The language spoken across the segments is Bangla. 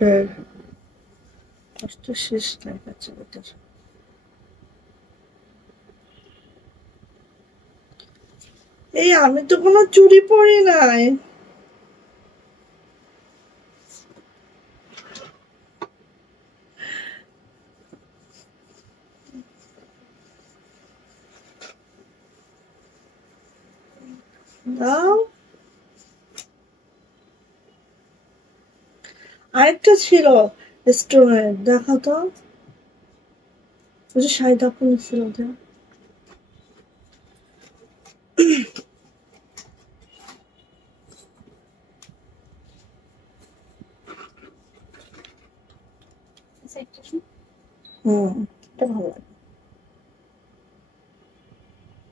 মানুষের কষ্ট শেষ নাই বাচ্চাদের। এই আমি তো কোনো চুরি পরি নাই। আরেকটা ছিল স্টোনের, দেখো তো ওই যে শাহিদ আপু ছিল ওটা। এটা ভালো লাগে।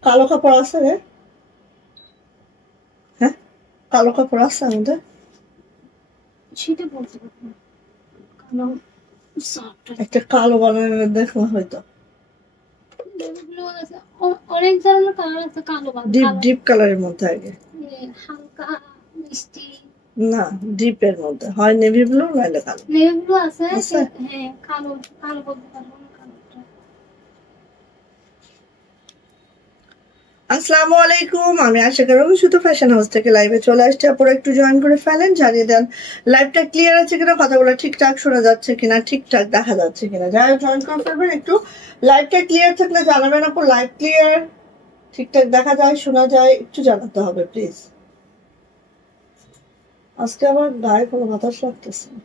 কালো কাপড় আছে রে? হ্যাঁ, কালো কাপড় আছে আমাদের? সেটা বলতে পারবো না। কালো একটা কালো বানানো দেখলাম হয়তো। অনেক ধরনের কালার আছে, কালো ডিপ ডিপ কালারের মধ্যে আগে হালকা মিষ্টি, না ডিপের মধ্যে হয় নেভি ব্লু নাহলে কালো। নেভি ব্লু আছে, হ্যাঁ কালো কালো বলতে পারবো না কালোটা। আসসালামু আলাইকুম, আমি আশা করি শুধু ফ্যাশন হাউস থেকে লাইভে চলে আসছে। আপনারা একটু জয়েন করে ফেলেন, জানিয়ে দেন লাইভটা ক্লিয়ার আছে কিনা, কথাগুলো ঠিকঠাক শোনা যাচ্ছে কিনা, ঠিকঠাক দেখা যাচ্ছে কিনা। যারা জয়েন করে ফেলবেন একটু লাইভটা ক্লিয়ার থাকলে জানাবেন। আপু লাইভ ক্লিয়ার, ঠিকঠাক দেখা যায় শোনা যায়, একটু জানাতে হবে প্লিজ। আজকে আমার গায়ে কোনো বাতাস লাগতেছে না।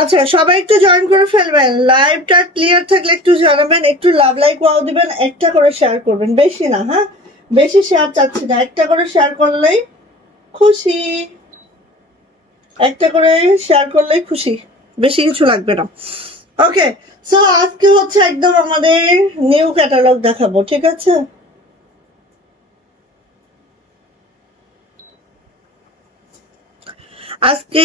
আচ্ছা সবাই একটু জয়েন করে ফেলবেন, লাইভটা ক্লিয়ার থাকলে একটু জানাবেন, একটু লাভ লাইক ওয়াও দিবেন, একটা করে শেয়ার করবেন, বেশি না। হ্যাঁ বেশি শেয়ার চাচ্ছি না, একটা করে শেয়ার করলেই খুশি, একটা করে শেয়ার করলেই খুশি, বেশি কিছু লাগবে না। ওকে সো আজকে হচ্ছে একদম আমাদের নিউ ক্যাটালগ দেখাবো, ঠিক আছে? আজকে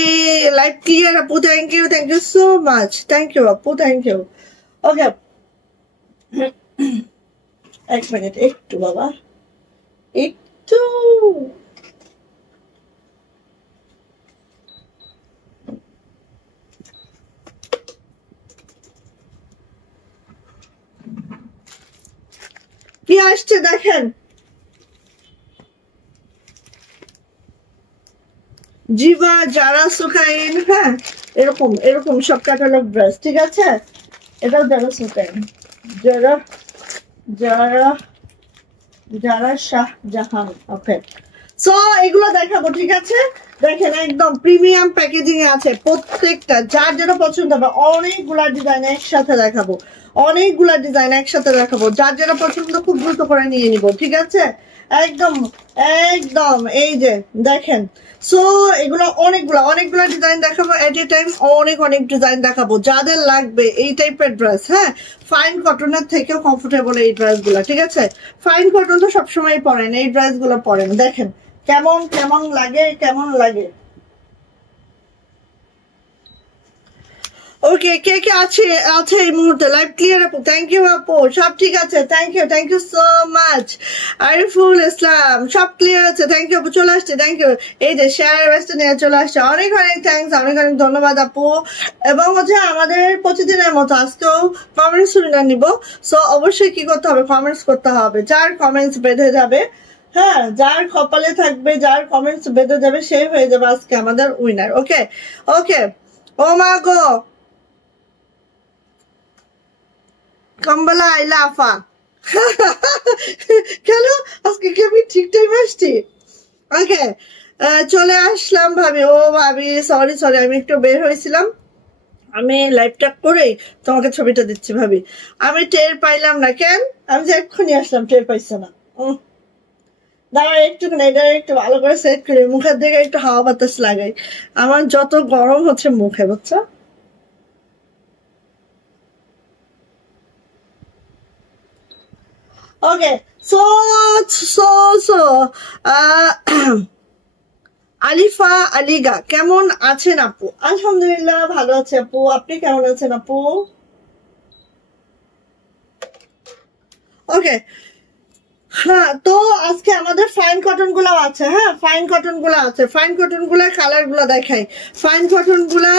লাইভ ক্লিয়ার আপু, thank you so much, thank you আপু, থ্যাংক ইউ। ওকে এক মিনিট একটু বাবা, একটু কি আসছে দেখেন, জিভা যারা সুখাইন, হ্যাঁ এরকম এরকম সব ক্যাটালগ ড্রেস, ঠিক আছে? এটাও যারা সুখাইন, যারা যারা যারা শাহজাহান। ওকে সো এগুলো দেখাবো, ঠিক আছে? দেখেন একদম প্রিমিয়াম প্যাকেজিং এ আছে প্রত্যেকটা, যার যেটা পছন্দ হবে। অনেকগুলা ডিজাইন একসাথে দেখাবো, অনেকগুলা ডিজাইন একসাথে দেখাবো, যার যেটা পছন্দ খুব দ্রুত করে নিয়ে নিব, ঠিক আছে? একদম একদম এই যে দেখেন। সো এগুলো অনেকগুলা ডিজাইন দেখাবো এট এ টাইম, অনেক ডিজাইন দেখাবো। যাদের লাগবে এই টাইপের ড্রেস, হ্যাঁ ফাইন কটনের থেকেও কমফোর্টেবল এই ড্রেসগুলো, ঠিক আছে? ফাইন কটন তো সবসময় পরেন, এই ড্রেসগুলো পরেন, দেখেন কেমন কেমন লাগে, কেমন লাগে। ওকে কে কে আছে আছে এই মুহূর্তে? লাইভ ক্লিয়ার আপু, থ্যাংক ইউ আপু, সব ঠিক আছে, thank you so much. Ariful Islam সব ক্লিয়ার আছে, থ্যাংক ইউ আপু, চলে আসছে, থ্যাংক ইউ। এই যে শেয়ার ওয়েস্টে নিয়ে চলে আসছে, অনেক থ্যাংকস, অনেক ধন্যবাদ আপু। এবং হচ্ছে আমাদের প্রতিদিনের মতো আজকেও কমেন্টস শুনে নিব। সো অবশ্যই কি করতে হবে, কমেন্টস করতে হবে, যার কমেন্টস বেঁধে যাবে, হ্যাঁ যার কপালে থাকবে, যার কমেন্টস বেঁধে যাবে সেই হয়ে যাবে আজকে আমাদের উইনার। ওকে ওকে ও মা গো কম্বলা আইলাফা কেন আজকে কি আমি ঠিক টাইমে আসছি? ওকে চলে আসলাম ভাবি। ও ভাবি সরি আমি একটু বের হয়েছিলাম, আমি লাইভটা করেই তোমাকে ছবিটা দিচ্ছি ভাবি। আমি টের পাইলাম না, কেন? আমি যে এক্ষুনি আসলাম, টের পাইছে না। দাঁড়া একটুখানি, এটা একটু ভালো করে সেট করি, মুখের দিকে একটু হাওয়া বাতাস লাগাই, আমার যত গরম হচ্ছে মুখে, বুঝছো? ওকে সো আলিফা আলিগা কেমন আছেন আপু? আলহামদুলিল্লাহ ভালো আছে আপু, আপনি কেমন আছেন আপু? ওকে হ্যাঁ, তো আজকে আমাদের ফাইন কটন গুলো আছে। হ্যাঁ, ফাইন কটন গুলো আছে। ফাইন কটন গুলার কালার গুলো দেখাই। ফাইন কটন গুলা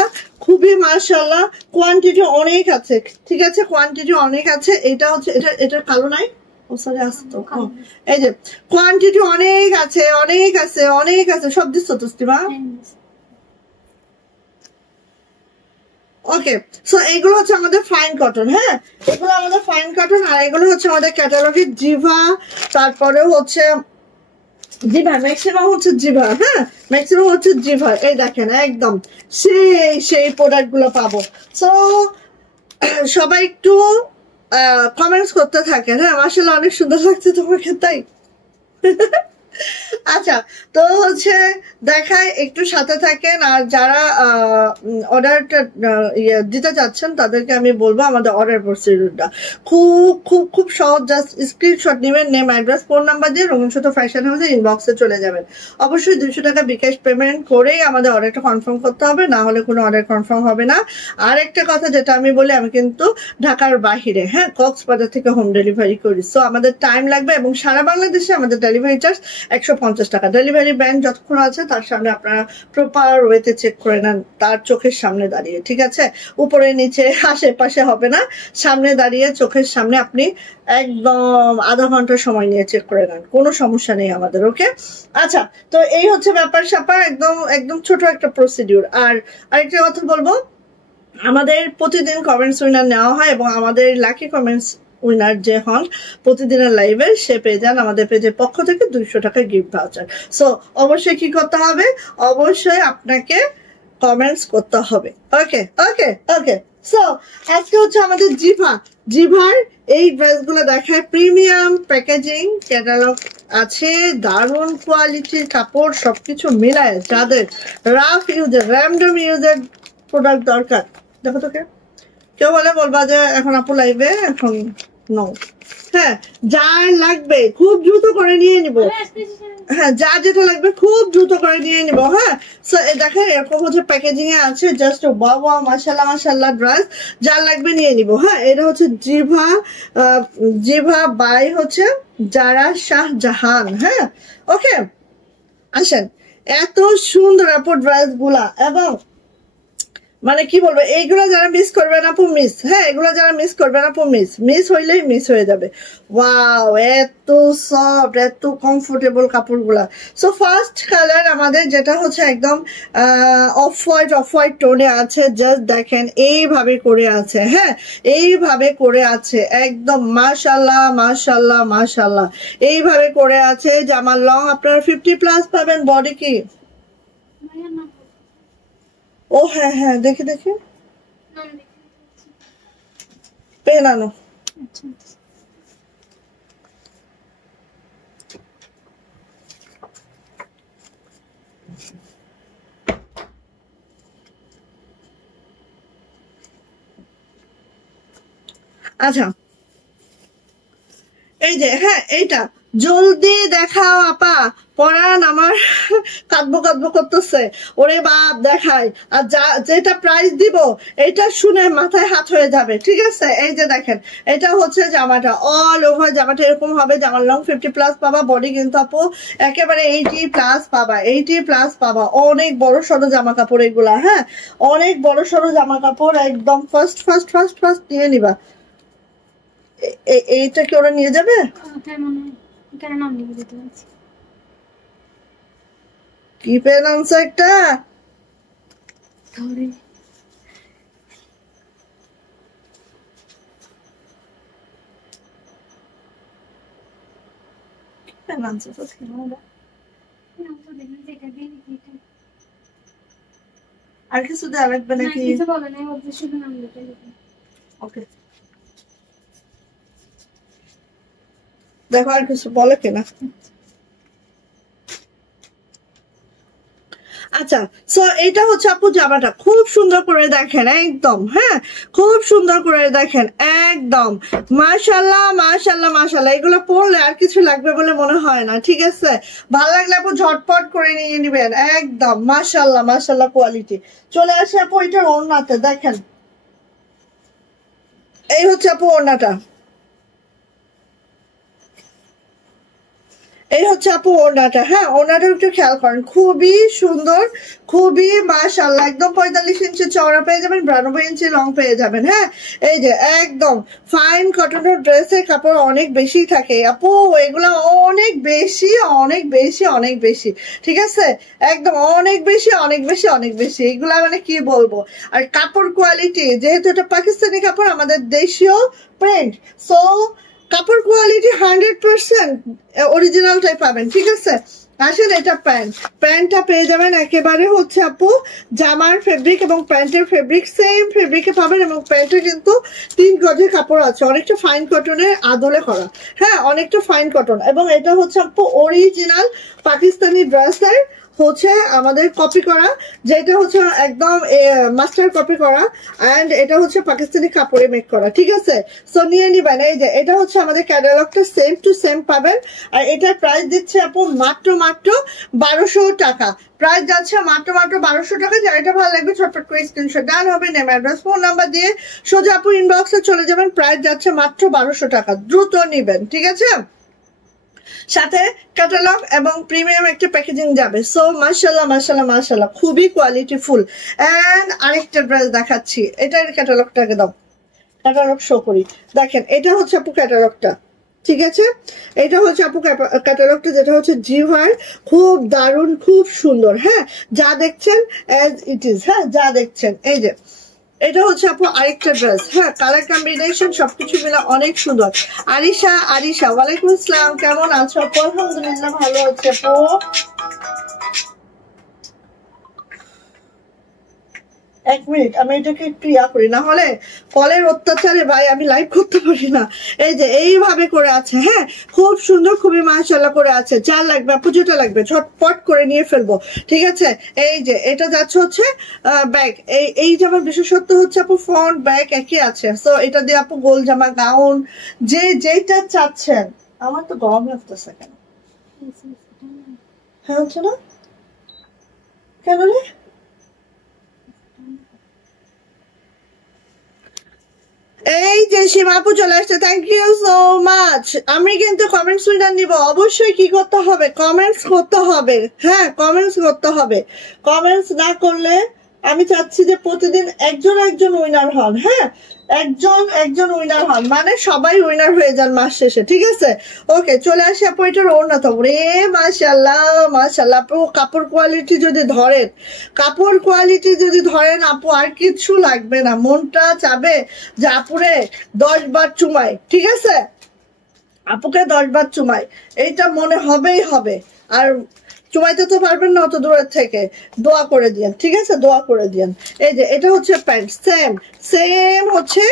খুবই মাশাআল্লাহ, কোয়ান্টিটি অনেক আছে। ঠিক আছে, কোয়ান্টিটি অনেক আছে। এটা হচ্ছে এটার কালো নাই, ও সরি আছে তো। এই যে কোয়ান্টিটি অনেক আছে, অনেক আছে, অনেক আছে। সব দিচ্ছ তো স্টিমা। ওকে, সো এগুলো হচ্ছে আমাদের ফাইন কটন। হ্যাঁ, এগুলো আমাদের ফাইন কটন। আর এগুলো হচ্ছে আমাদের ক্যাটালগের জিভা, তারপরে হচ্ছে জিভা, ম্যাক্সিমাম হচ্ছে জিভা। হ্যাঁ, ম্যাক্সিমাম হচ্ছে জিভা। এই দেখেন একদম সেই প্রোডাক্ট গুলো পাবো। সো সবাই একটু কমেন্টস করতে থাকেন। হ্যাঁ, মাশাআল্লাহ অনেক সুন্দর লাগছে তোমাকে, তাই। আচ্ছা, তো হচ্ছে দেখায়, একটু সাথে থাকেন। আর যারা অর্ডারটা দিতে চাচ্ছেন তাদেরকে আমি বলবো আমাদের অর্ডার প্রসিডিউরটা খুব খুব খুব সহজ। জাস্ট স্ক্রিনশট নেবেন, নেম, অ্যাড্রেস, ফোন নাম্বার দিয়ে রঙিনসুতো ফ্যাশন হাউসে ইনবক্সে চলে যাবেন। অবশ্যই 200 টাকা বিকাশ পেমেন্ট করেই আমাদের অর্ডারটা কনফার্ম করতে হবে, না হলে কোনো অর্ডার কনফার্ম হবে না। আর একটা কথা যেটা আমি বলি, আমি কিন্তু ঢাকার বাহিরে, হ্যাঁ, কক্সবাজার থেকে হোম ডেলিভারি করি। সো আমাদের টাইম লাগবে, এবং সারা বাংলাদেশে আমাদের ডেলিভারি চার্জ 150 টাকা। ডেলিভারি ব্যান যতক্ষণ আছে তার সামনে আপনারা প্রপার ওয়েতে চেক করে নেন, তার চোখের সামনে দাঁড়িয়ে। ঠিক আছে, উপরে নিচে আশেপাশে হবে না, সামনে দাঁড়িয়ে চোখের সামনে আপনি একদম আধা ঘন্টা সময় নিয়ে চেক করে নেন, কোনো সমস্যা নেই আমাদের। ওকে, আচ্ছা, তো এই হচ্ছে ব্যাপার স্যাপার, একদম একদম ছোট একটা প্রসিডিউর। আর আরেকটা কথা বলবো, আমাদের প্রতিদিন কমেন্টস উইনার নেওয়া হয়, এবং আমাদের লাকি কমেন্টস উইনার যে হন প্রতিদিনের লাইভে, সে পেয়ে যান আমাদের পেজের পক্ষ থেকে 200 টাকা গিফট ভাউচার। সো অবশ্যই কি করতে হবে, অবশ্যই আপনাকে কমেন্টস করতে হবে। ওকে ওকে ওকে, সো আজকে হচ্ছে আমাদের জিভার এই ড্রেসগুলো দেখায়। প্রিমিয়াম প্যাকেজিং, ক্যাটালগ আছে, দারুণ কোয়ালিটির কাপড়, সবকিছু মিলায়। যাদের রাফ ইউজের, র্যান্ডম ইউজের প্রোডাক্ট দরকার, দেখো তোকে কেউ বলবা যে এখন আপু লাইভে, এখন নো। হ্যাঁ, যার লাগবে খুব দ্রুত করে নিয়ে নিব। হ্যাঁ, যার যেটা লাগবে খুব দ্রুত করে নিয়ে নিব। হ্যাঁ, সো দেখেন এরকম হচ্ছে প্যাকেজিং এ আছে, জাস্ট ওয়াও মাশাআল্লাহ মাশাআল্লাহ ড্রেস। যার লাগবে নিয়ে নিব। হ্যাঁ, এটা হচ্ছে জিভা বাই হচ্ছে যারা শাহজাহান। হ্যাঁ, ওকে, আসেন। এত সুন্দর আপু ড্রেস গুলা, এবং মানে কি বলবো, এইগুলো যারা মিস করবে না আপু মিস। হ্যাঁ, এগুলো যারা মিস করবে না আপু মিস হইলেই মিস হয়ে যাবে। ওয়াও, এত সফট, এত কমফোর্টেবল কাপড়গুলা। সো ফার্স্ট কালার আমাদের যেটা হচ্ছে একদম অফ হোয়াইট টোনে আছে। জাস্ট দেখেন এইভাবে করে আছে। হ্যাঁ, এইভাবে করে আছে, একদম মাশাআল্লাহ মাশাআল্লাহ মাশাআল্লাহ, এইভাবে করে আছে। জামার লং আপনারা 50+ পাবেন। বডি কি, ও হ্যাঁ হ্যাঁ, দেখি পেন আনো। আচ্ছা, এই যে, হ্যাঁ, এইটা জলদি দেখাও আপা, পরান আমার কাঁদবো করতেছে। ওরে বাপ, দেখাই। আর যেটা প্রাইস দিব এটা শুনে মাথায় হাত হয়ে যাবে। ঠিক আছে, এই যে দেখেন, এটা হচ্ছে জামাটা, অল ওভার জামাটা এরকম হবে। জামার লং 50+ পাবা, বডি কিন্তু আপু একেবারে 80+ পাবা, 80+ পাবা। অনেক বড় সড়ো জামা কাপড় এগুলা। হ্যাঁ, অনেক বড় সড়ো জামা কাপড়, একদম ফার্স্ট নিয়ে নিবা। এইটা কি ওরা নিয়ে যাবে? কি পেন আনছো একটা? আর কিছু দেওয়া লাগবে নাকি? ওকে, দেখো আর কিছু বলে কিনা। আচ্ছা, সো এটা হচ্ছে আপু জামাটা, খুব সুন্দর করে দেখেন একদম। হ্যাঁ, খুব সুন্দর করে দেখেন একদম, মাশাআল্লাহ মাশাআল্লাহ মাশাআল্লাহ। এগুলো পরলে আর কিছু লাগবে বলে মনে হয় না। ঠিক আছে, ভালো লাগলে আপু ঝটপট করে নিয়ে নিবেন একদম। মাশাআল্লাহ মাশাআল্লাহ কোয়ালিটি। চলে আসে আপু এটার ওড়নাতে, দেখেন এই হচ্ছে আপু ওড়নাটা। এই হচ্ছে আপু ওড়নাটা, হ্যাঁ ওড়নাটা একটু খেয়াল করেন, খুবই সুন্দর, খুবই মাশাআল্লাহ, একদম 45 ইঞ্চি চওড়া পেয়ে যাবেন, 92 ইঞ্চি লং পেয়ে যাবেন। হ্যাঁ এই যে একদম ফাইন কটনের ড্রেসের কাপড় অনেক বেশি থাকে আপু, এগুলা অনেক বেশি অনেক বেশি অনেক বেশি, ঠিক আছে, একদম অনেক বেশি অনেক বেশি অনেক বেশি, এগুলা মানে কি বলবো। আর কাপড় কোয়ালিটি, যেহেতু এটা পাকিস্তানি কাপড়, আমাদের দেশীয় প্রিন্ট, সো কাপড় কোয়ালিটি 100% অরিজিনালটাই পাবেন, ঠিক আছে। আসেন এটা প্যান্টটা পেয়ে যাবেন একেবারে হচ্ছে আপু জামার ফেব্রিক এবং প্যান্টের ফেব্রিক সেম ফেব্রিকে পাবেন, এবং প্যান্টে কিন্তু 3 গজের কাপড় আছে, অনেকটা ফাইন কটনের আদলে করা, হ্যাঁ অনেকটা ফাইন কটন, এবং এটা হচ্ছে আপু অরিজিনাল পাকিস্তানি ড্রেসের হচ্ছে আমাদের কপি করা, যেটা হচ্ছে একদম মাস্টার কপি করা, এন্ড এটা হচ্ছে পাকিস্তানি কাপড়ে মেক করা, ঠিক আছে। সো নিয়ে নিবেন। এই যে এটা হচ্ছে আমাদের ক্যাটালগটা সেম টু সেম পাবেন, আর এটার প্রাইস দিচ্ছে আপু মাত্র 1200 টাকা, প্রাইস যাচ্ছে মাত্র 1200 টাকা। যার এটা ভালো লাগবে ঝটপট করে স্ক্রিনশট ডান হবে, নেম অ্যাড্রেস ফোন নাম্বার দিয়ে সোজা আপু ইনবক্সে চলে যাবেন, প্রাইস যাচ্ছে মাত্র 1200 টাকা, দ্রুত নিবেন, ঠিক আছে। সাথে ক্যাটালগ এবং প্রিমিয়াম একটা প্যাকেজিং যাবে। সো মাশাআল্লাহ মাশাআল্লাহ মাশাআল্লাহ, খুবই কোয়ালিটি ফুল। এন্ড আরেকটা ড্রেস দেখাচ্ছি, এটার ক্যাটালগটাকে দাও, ক্যাটালগ শো করি, দেখেন এটা হচ্ছে আপু ক্যাটালগটা, ঠিক আছে, এটা হচ্ছে আপু ক্যাটালগটা, যেটা হচ্ছে জিভার, খুব দারুণ খুব সুন্দর, হ্যাঁ যা দেখছেন অ্যাজ ইট ইজ, হ্যাঁ যা দেখছেন। এই যে এটা হচ্ছে আপু আরেকটা ড্রেস, হ্যাঁ কালার কম্বিনেশন সবকিছু মিলে অনেক সুন্দর। আরিশা ওয়ালাইকুম আসসালাম, কেমন আছো আপু? আলহামদুলিল্লাহ ভালো আছি আপু। এক মিনিট আমি এটাকে একটু করি, না হলে কলের অত্যাচারে ভাই আমি লাইভ করতে পারি না। এই যে এইভাবে করে আছে, হ্যাঁ খুব সুন্দর, খুবই মাশাআল্লাহ করে আছে। যার লাগবে আপু, যেটা লাগবে ঝটপট করে নিয়ে ফেলবো, ঠিক আছে। এই যে এটা যাচ্ছে হচ্ছে ব্যাগ, এই জামার বিশেষত্ব হচ্ছে আপু ফ্রন্ট ব্যাগ একই আছে। সো এটা দিয়ে আপু গোল জামা, গাউন, যেটা চাচ্ছেন। আমার তো গরম লাগতেছে কেন? হ্যাঁ হচ্ছে না কেন রে? এই যে সীমা আপু চলে আসছে, থ্যাংক ইউ সো মাচ। আমি কিন্তু কমেন্টস উইনার নিব, অবশ্যই কি করতে হবে, কমেন্টস করতে হবে, হ্যাঁ কমেন্টস করতে হবে। কমেন্টস না করলে আমি চাচ্ছি যে প্রতিদিন একজন উইনার হন, হ্যাঁ একজন উইনার হন, মানে সবাই উইনার হয়ে যান মাস শেষে, ঠিক আছে। ওকে চলে আসি আপু, এটার ওড়না তো রে মাশাআল্লাহ মাশাআল্লাহ আপু, কাপড় কোয়ালিটি যদি ধরেন আপু আর কিছু লাগবে না, মনটা চাবে যে আপুরে 10 বার চুমাই, ঠিক আছে, আপুকে 10 বার চুমাই, এইটা মনে হবেই হবে। আর চুমাইতে তো পারবেন না অত দূরের থেকে, দোয়া করে দিয়েন, ঠিক আছে, দোয়া করে দিয়েন। এই যে এটা হচ্ছে প্যান্ট, সেম হচ্ছে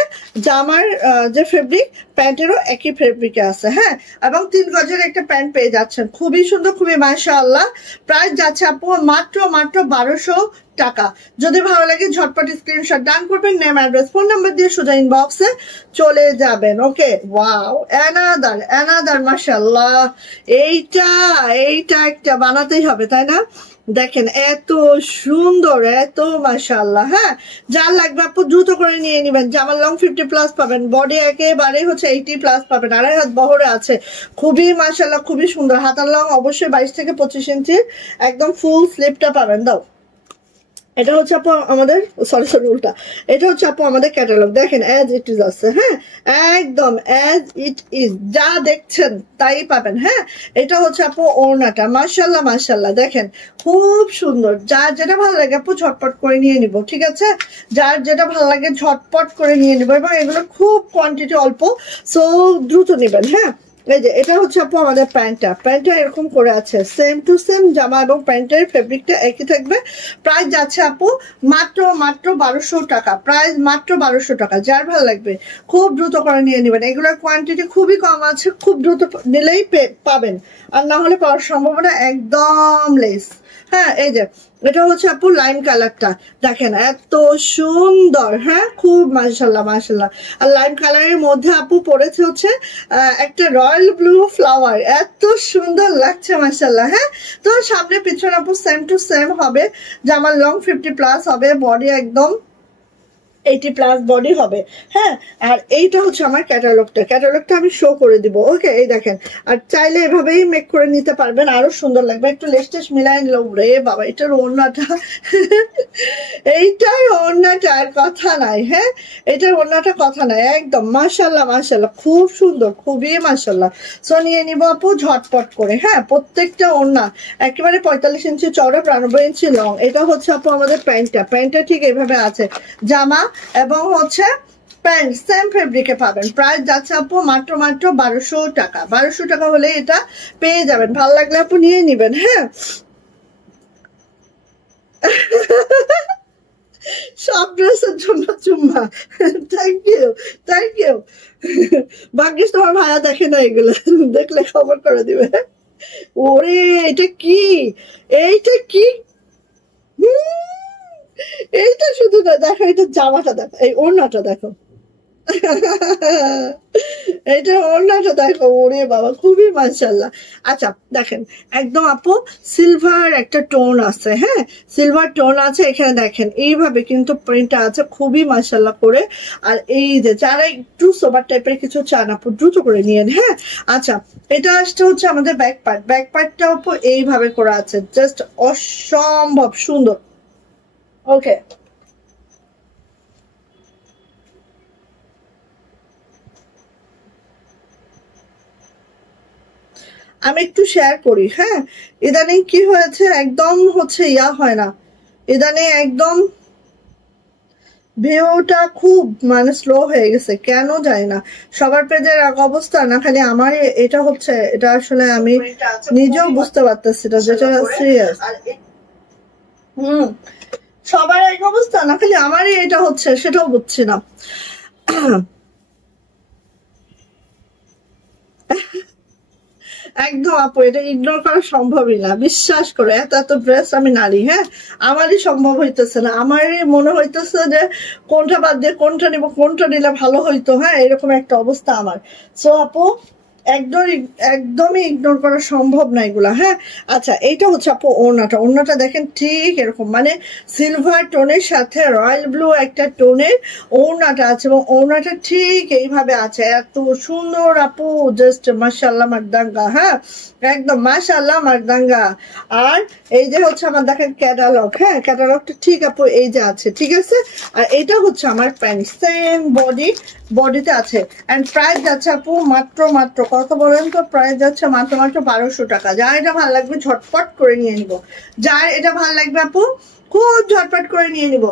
জামার যে ফেব্রিক, প্যান্টেরও একই ফেব্রিকে আছে, হ্যাঁ এবং 3 গজের একটা প্যান্ট পেয়ে যাচ্ছেন, খুবই সুন্দর, খুবই মাশাআল্লাহ। প্রাইস যাচ্ছে আপু মাত্র 1200 টাকা। যদি ভালো লাগে ঝটপট স্ক্রিনশট ডান করবেন, নেম অ্যাড্রেস ফোন নাম্বার দিয়ে সোজা ইনবক্সে চলে যাবেন। ওকে ওয়াও, অ্যানাদার মাশাআল্লাহ, এইটা একটা বানাতেই হবে তাই না? দেখেন এত সুন্দর, এত মাশাআল্লাহ, হ্যাঁ যার লাগবে আপু দ্রুত করে নিয়ে নিবেন। জামার লং 50+ পাবেন, বডি একেবারে হচ্ছে 80+ পাবেন, 2.5 হাত বহরে আছে, খুবই মাশাআল্লাহ খুবই সুন্দর। হাতার লং অবশ্যই 22 থেকে 25 ইঞ্চি, একদম ফুল স্লিপটা পাবেন। দাও, এটা হচ্ছে আপু আমাদের সরি উল্টা, এটা হচ্ছে আপু আমাদের ক্যাটালগ, দেখেন অ্যাজ ইট ইজ আছে, হ্যাঁ একদম অ্যাজ ইট ইজ, যা দেখছেন তাই পাবেন। হ্যাঁ এটা হচ্ছে আপু ওড়নাটা, মাশাআল্লাহ মাশাআল্লাহ, দেখেন খুব সুন্দর। যার যেটা ভালো লাগে আপু ঝটপট করে নিয়ে নিব, ঠিক আছে, যার যেটা ভালো লাগে ঝটপট করে নিয়ে নিব, এবং এগুলো খুব কোয়ান্টিটি অল্প, সো দ্রুত নেবেন। হ্যাঁ এই যে এটা হচ্ছে আপু আমাদের প্যান্টটা এরকম করে আছে, সেম টু সেম জামা এবং প্যান্টের ফেব্রিকটা একই থাকবে। প্রাইস যাচ্ছে আপু মাত্র 1200 টাকা, প্রাইস মাত্র 1200 টাকা। যার ভালো লাগবে খুব দ্রুত করে নিয়ে নেবেন, এগুলোর কোয়ান্টিটি খুবই কম আছে, খুব দ্রুত নিলেই পাবেন, আর না হলে পাওয়ার সম্ভাবনা একদম লেস। হ্যাঁ এই যে এটা হচ্ছে আপু লাইম কালারটা, দেখেন এত সুন্দর, হ্যাঁ খুব মাশাআল্লাহ মাশাআল্লাহ। আর লাইম কালারের মধ্যে আপু পড়েছে হচ্ছে একটা রয়্যাল ব্লু ফ্লাওয়ার, এত সুন্দর লাগছে মাশাআল্লাহ। হ্যাঁ তো সামনে পিছনে আপু সেম টু সেম হবে, জামার লং 50+ হবে, বডি একদম 80+ বডি হবে। হ্যাঁ, আর এইটা হচ্ছে আমার ক্যাটালগটা আমি শো করে দিব। ওকে, এই দেখেন। আর চাইলে এভাবেই মেক করে নিতে পারবেন, আরো সুন্দর লাগবে। একটু লেস্টেস মিলাই নিলাম রে বাবা, এটার ওড়নাটা এইটার ওড়নাটা আর কথা নাই। হ্যাঁ, এটার ওড়নাটা কথা নাই, একদম মাশাল্লাহ মাশাল্লাহ, খুব সুন্দর, খুবই মাশাল্লাহ। সো নিয়ে নিব আপু ঝটপট করে। হ্যাঁ, প্রত্যেকটা ওড়না একেবারে 45 ইঞ্চি চওড়া, 92 ইঞ্চি লং। এটা হচ্ছে আপু আমাদের প্যান্টটা ঠিক এইভাবে আছে। জামা এবং হচ্ছে প্যান্ট সেম ফেব্রিকে পাবেন। প্রাইস যাচ্ছে আপু মাত্র 1200 টাকা। 1200 টাকা হলে এটা পেয়ে যাবেন। ভালো লাগলে আপু নিয়ে নিবেন। হ্যাঁ, সব ড্রেসের জন্য চুম্মা। Thank you. ভাগ্যিস তোমার ভাইয়া দেখে না এগুলো, দেখলে খবর করে দিবে। ওরে এটা কি, এইটা কি, এইটা শুধু না, দেখো এটা জামাটা দেখো, এই ওড়নাটা দেখো, এটা ওড়নাটা দেখো, ওরে বাবা খুবই মাশাআল্লাহ। আচ্ছা দেখেন, একদম আপু সিলভার একটা টোন আছে। হ্যাঁ, সিলভার টোন আছে এখানে, দেখেন এইভাবে কিন্তু প্রিন্টটা আছে, খুবই মাশাআল্লাহ করে। আর এই যে যারা একটু সোবার টাইপের কিছু চান আপু দ্রুত করে নিয়েন। হ্যাঁ, আচ্ছা এটা আসছে হচ্ছে আমাদের ব্যাক পার্টটা আপু এইভাবে করা আছে, জাস্ট অসম্ভব সুন্দর। ওকে, আমি একটু শেয়ার করি। হ্যাঁ, ইদানিং কি হয়েছে, একদম হচ্ছে ইয়া হয় না, ইদানিং একদম ভিউটা খুব মানে স্লো হয়ে গেছে, কেন জানি না। সবার পেজের এক অবস্থা না, খালি আমার এটা হচ্ছে, এটা আসলে আমি নিজেও বুঝতে পারতেছি না, যেটা সিরিয়াস। সবার এক অবস্থা না, খালি আমারই এটা হচ্ছে, সেটাও বুঝছি না। একদম আপু, এটা ইগনোর করা সম্ভবই না, বিশ্বাস করো। এত ড্রেস আমি নারী, হ্যাঁ, আমারই সম্ভব হইতেছে না। আমারই মনে হইতেছে যে কোনটা বাদ দিয়ে কোনটা নিব, কোনটা নিলে ভালো হইতো। হ্যাঁ, এরকম একটা অবস্থা আমার। সো আপু একদমই ইগনোর করা সম্ভব না এগুলা। হ্যাঁ, আচ্ছা এইটা হচ্ছে আপু ওড়নাটা দেখেন ঠিক এরকম, মানে সিলভার টোনের সাথে রয়্যাল ব্লু একটা টোনের ওড়নাটা আছে, এবং ওড়নাটা ঠিক এইভাবে আছে, এত সুন্দর আপু, জাস্ট মাশাআল্লাহ মারদাঙ্গা। হ্যাঁ, একদম মাশাআল্লাহ মারদাঙ্গা। আর এই যে হচ্ছে আমার দেখেন ক্যাটালগ। হ্যাঁ, ক্যাটালগটা ঠিক আপু এই যে আছে, ঠিক আছে। আর এটা হচ্ছে আমার প্যান্ট, সেম বডিতে আছে। এন্ড প্রাইস যাচ্ছে আপু মাত্র কত বলেন তো, প্রাইস যাচ্ছে মাত্র 1200 টাকা। যার এটা ভালো লাগবে ঝটপট করে নিয়ে নিব, যার এটা ভালো লাগবে আপু খুব ঝটপট করে নিয়ে নিব।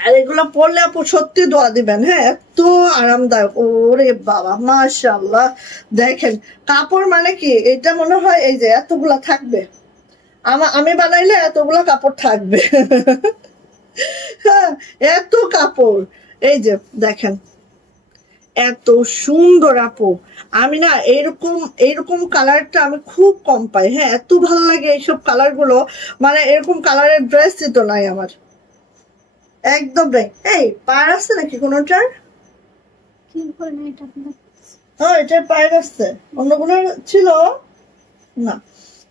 আর এগুলো পরলে আপু সত্যি দোয়া দিবেন। হ্যাঁ, এত আরামদায়ক, ওরে বাবা মাশাআল্লাহ। দেখেন কাপড় মানে কি, এটা মনে হয় এই যে এতগুলা থাকবে, আমি বানাইলে এতগুলা কাপড় থাকবে। হ্যাঁ, এত কাপড়, এই যে দেখেন এত সুন্দর আপু। আমি না এরকম কালারটা আমি খুব কম পাই। হ্যাঁ, এত ভালো লাগে এইসব কালার গুলো, মানে এরকম কালারের ড্রেসই তো নাই আমার, একদম নাই। এই পায়ের আসছে নাকি কোনোটার? এটার পায়ের আসছে, অন্যগুলো ছিল না।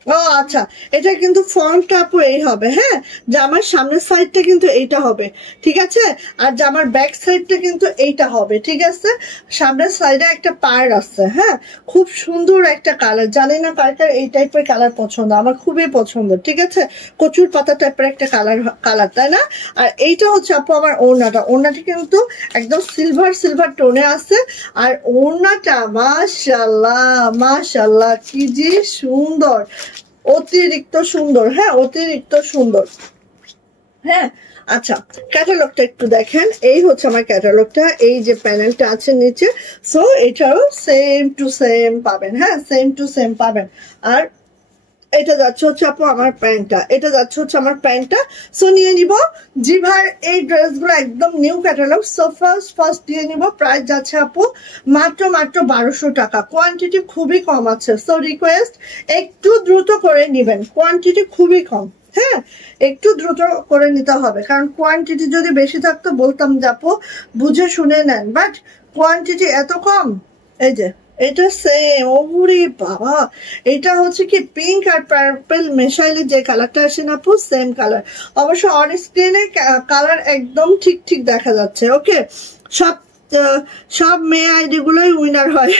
ও আচ্ছা, এটা কিন্তু ফ্রন্টটা আপু এই হবে। হ্যাঁ, জামার সামনের সাইডটা কিন্তু এইটা হবে, ঠিক আছে। আর জামার ব্যাক সাইডটা কিন্তু এইটা হবে, ঠিক আছে। সামনের সাইডে একটা পাড় আছে। হ্যাঁ, খুব সুন্দর একটা কালার, জানি না কার এই টাইপের কালার পছন্দ, আমার খুবই পছন্দ, ঠিক আছে। কচুর পাতা টাইপের একটা কালার, তাই না। আর এইটা হচ্ছে আপু আমার ওড়নাটা কিন্তু একদম সিলভার টোনে আছে। আর ওড়নাটা মাশাআল্লাহ কি যে সুন্দর, অতিরিক্ত সুন্দর। হ্যাঁ, অতিরিক্ত সুন্দর। হ্যাঁ, আচ্ছা ক্যাটালগটা একটু দেখেন, এই হচ্ছে আমার ক্যাটালগটা, এই যে প্যানেলটা আছে নিচে। সো এটাও সেম টু সেম পাবেন। হ্যাঁ, সেম টু সেম পাবেন। আর এটা যাচ্ছে হচ্ছে আপু আমার প্যান্টটা, সো নিয়ে নিব। জিভার এই ড্রেসগুলো একদম নিউ ক্যাটালগ। সো ফার্স্ট দিয়ে নিব। প্রাইস যাচ্ছে আপু মাত্র 1200 টাকা। কোয়ান্টিটি খুবই কম আছে, সো রিকোয়েস্ট একটু দ্রুত করে নিবেন, কোয়ান্টিটি খুবই কম। হ্যাঁ, একটু দ্রুত করে নিতে হবে, কারণ কোয়ান্টিটি যদি বেশি থাকতো বলতাম যে আপু বুঝে শুনে নেন, বাট কোয়ান্টিটি এত কম। এই যে এটা সেম। ওরে বাবা, এটা হচ্ছে কি পিঙ্ক আর পার্পল মেশাইলে যে কালারটা আসে না আপু, সেম কালার। অবশ্য অন স্ক্রিনে কালার একদম ঠিক ঠিক দেখা যাচ্ছে। ওকে, সব সব মেয়ে আইডি গুলোই উইনার হয়।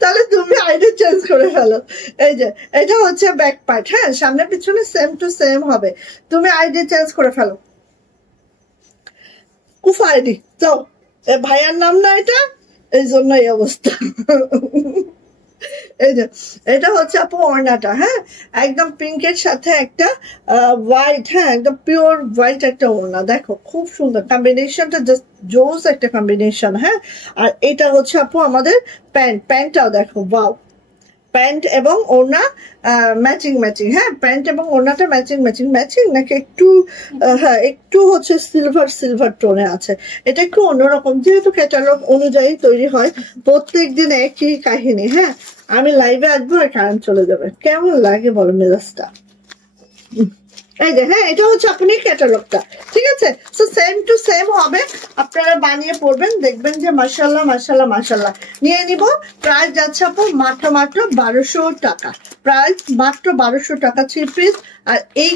তাহলে তুমি আইডি চেঞ্জ করে ফেলো। এই যে এটা হচ্ছে ব্যাক পার্ট, হ্যাঁ, সামনে পিছনে সেম টু সেম হবে। তুমি আইডি চেঞ্জ করে ফেলো। কুফা আইডি যাও, ভাইয়ার নাম না এটা, এই জন্য এই অবস্থা। এই যে এটা হচ্ছে আপু ওড়নাটা, হ্যাঁ, একদম পিঙ্কের সাথে একটা হোয়াইট, হ্যাঁ, একদম পিওর হোয়াইট একটা ওড়না। দেখো খুব সুন্দর কম্বিনেশনটা, জাস্ট জোস একটা কম্বিনেশন। হ্যাঁ, আর এটা হচ্ছে আপু আমাদের প্যান্ট। প্যান্টটাও দেখো, ওয়াও, প্যান্ট এবং ওড়না ম্যাচিং ম্যাচিং। হ্যাঁ, প্যান্ট এবং ওড়নাটা ম্যাচিং ম্যাচিং। ম্যাচিং নাকি একটু, হ্যাঁ, একটু হচ্ছে সিলভার সিলভার টোনে আছে। এটা একটু অন্যরকম, যেহেতু ক্যাটালগ অনুযায়ী তৈরি হয়। প্রত্যেক দিন একই কাহিনী। হ্যাঁ, আমি লাইভে আসবো আর কারেন্ট চলে যাবে, কেমন লাগে বলো মেজাজটা? এই যে, হ্যাঁ, এটা হচ্ছে আপনি ক্যাটালগটা, ঠিক আছে? সো সেম টু সেম হবে, আপনারা বানিয়ে পড়বেন, দেখবেন যে মাশাআল্লাহ মাশাআল্লাহ মাশাআল্লাহ। নিয়ে নিব। প্রাইস যাচ্ছে আপু মাত্র 1200 টাকা। প্রাইস মাত্র 1200 টাকা 3 পিস। আর এই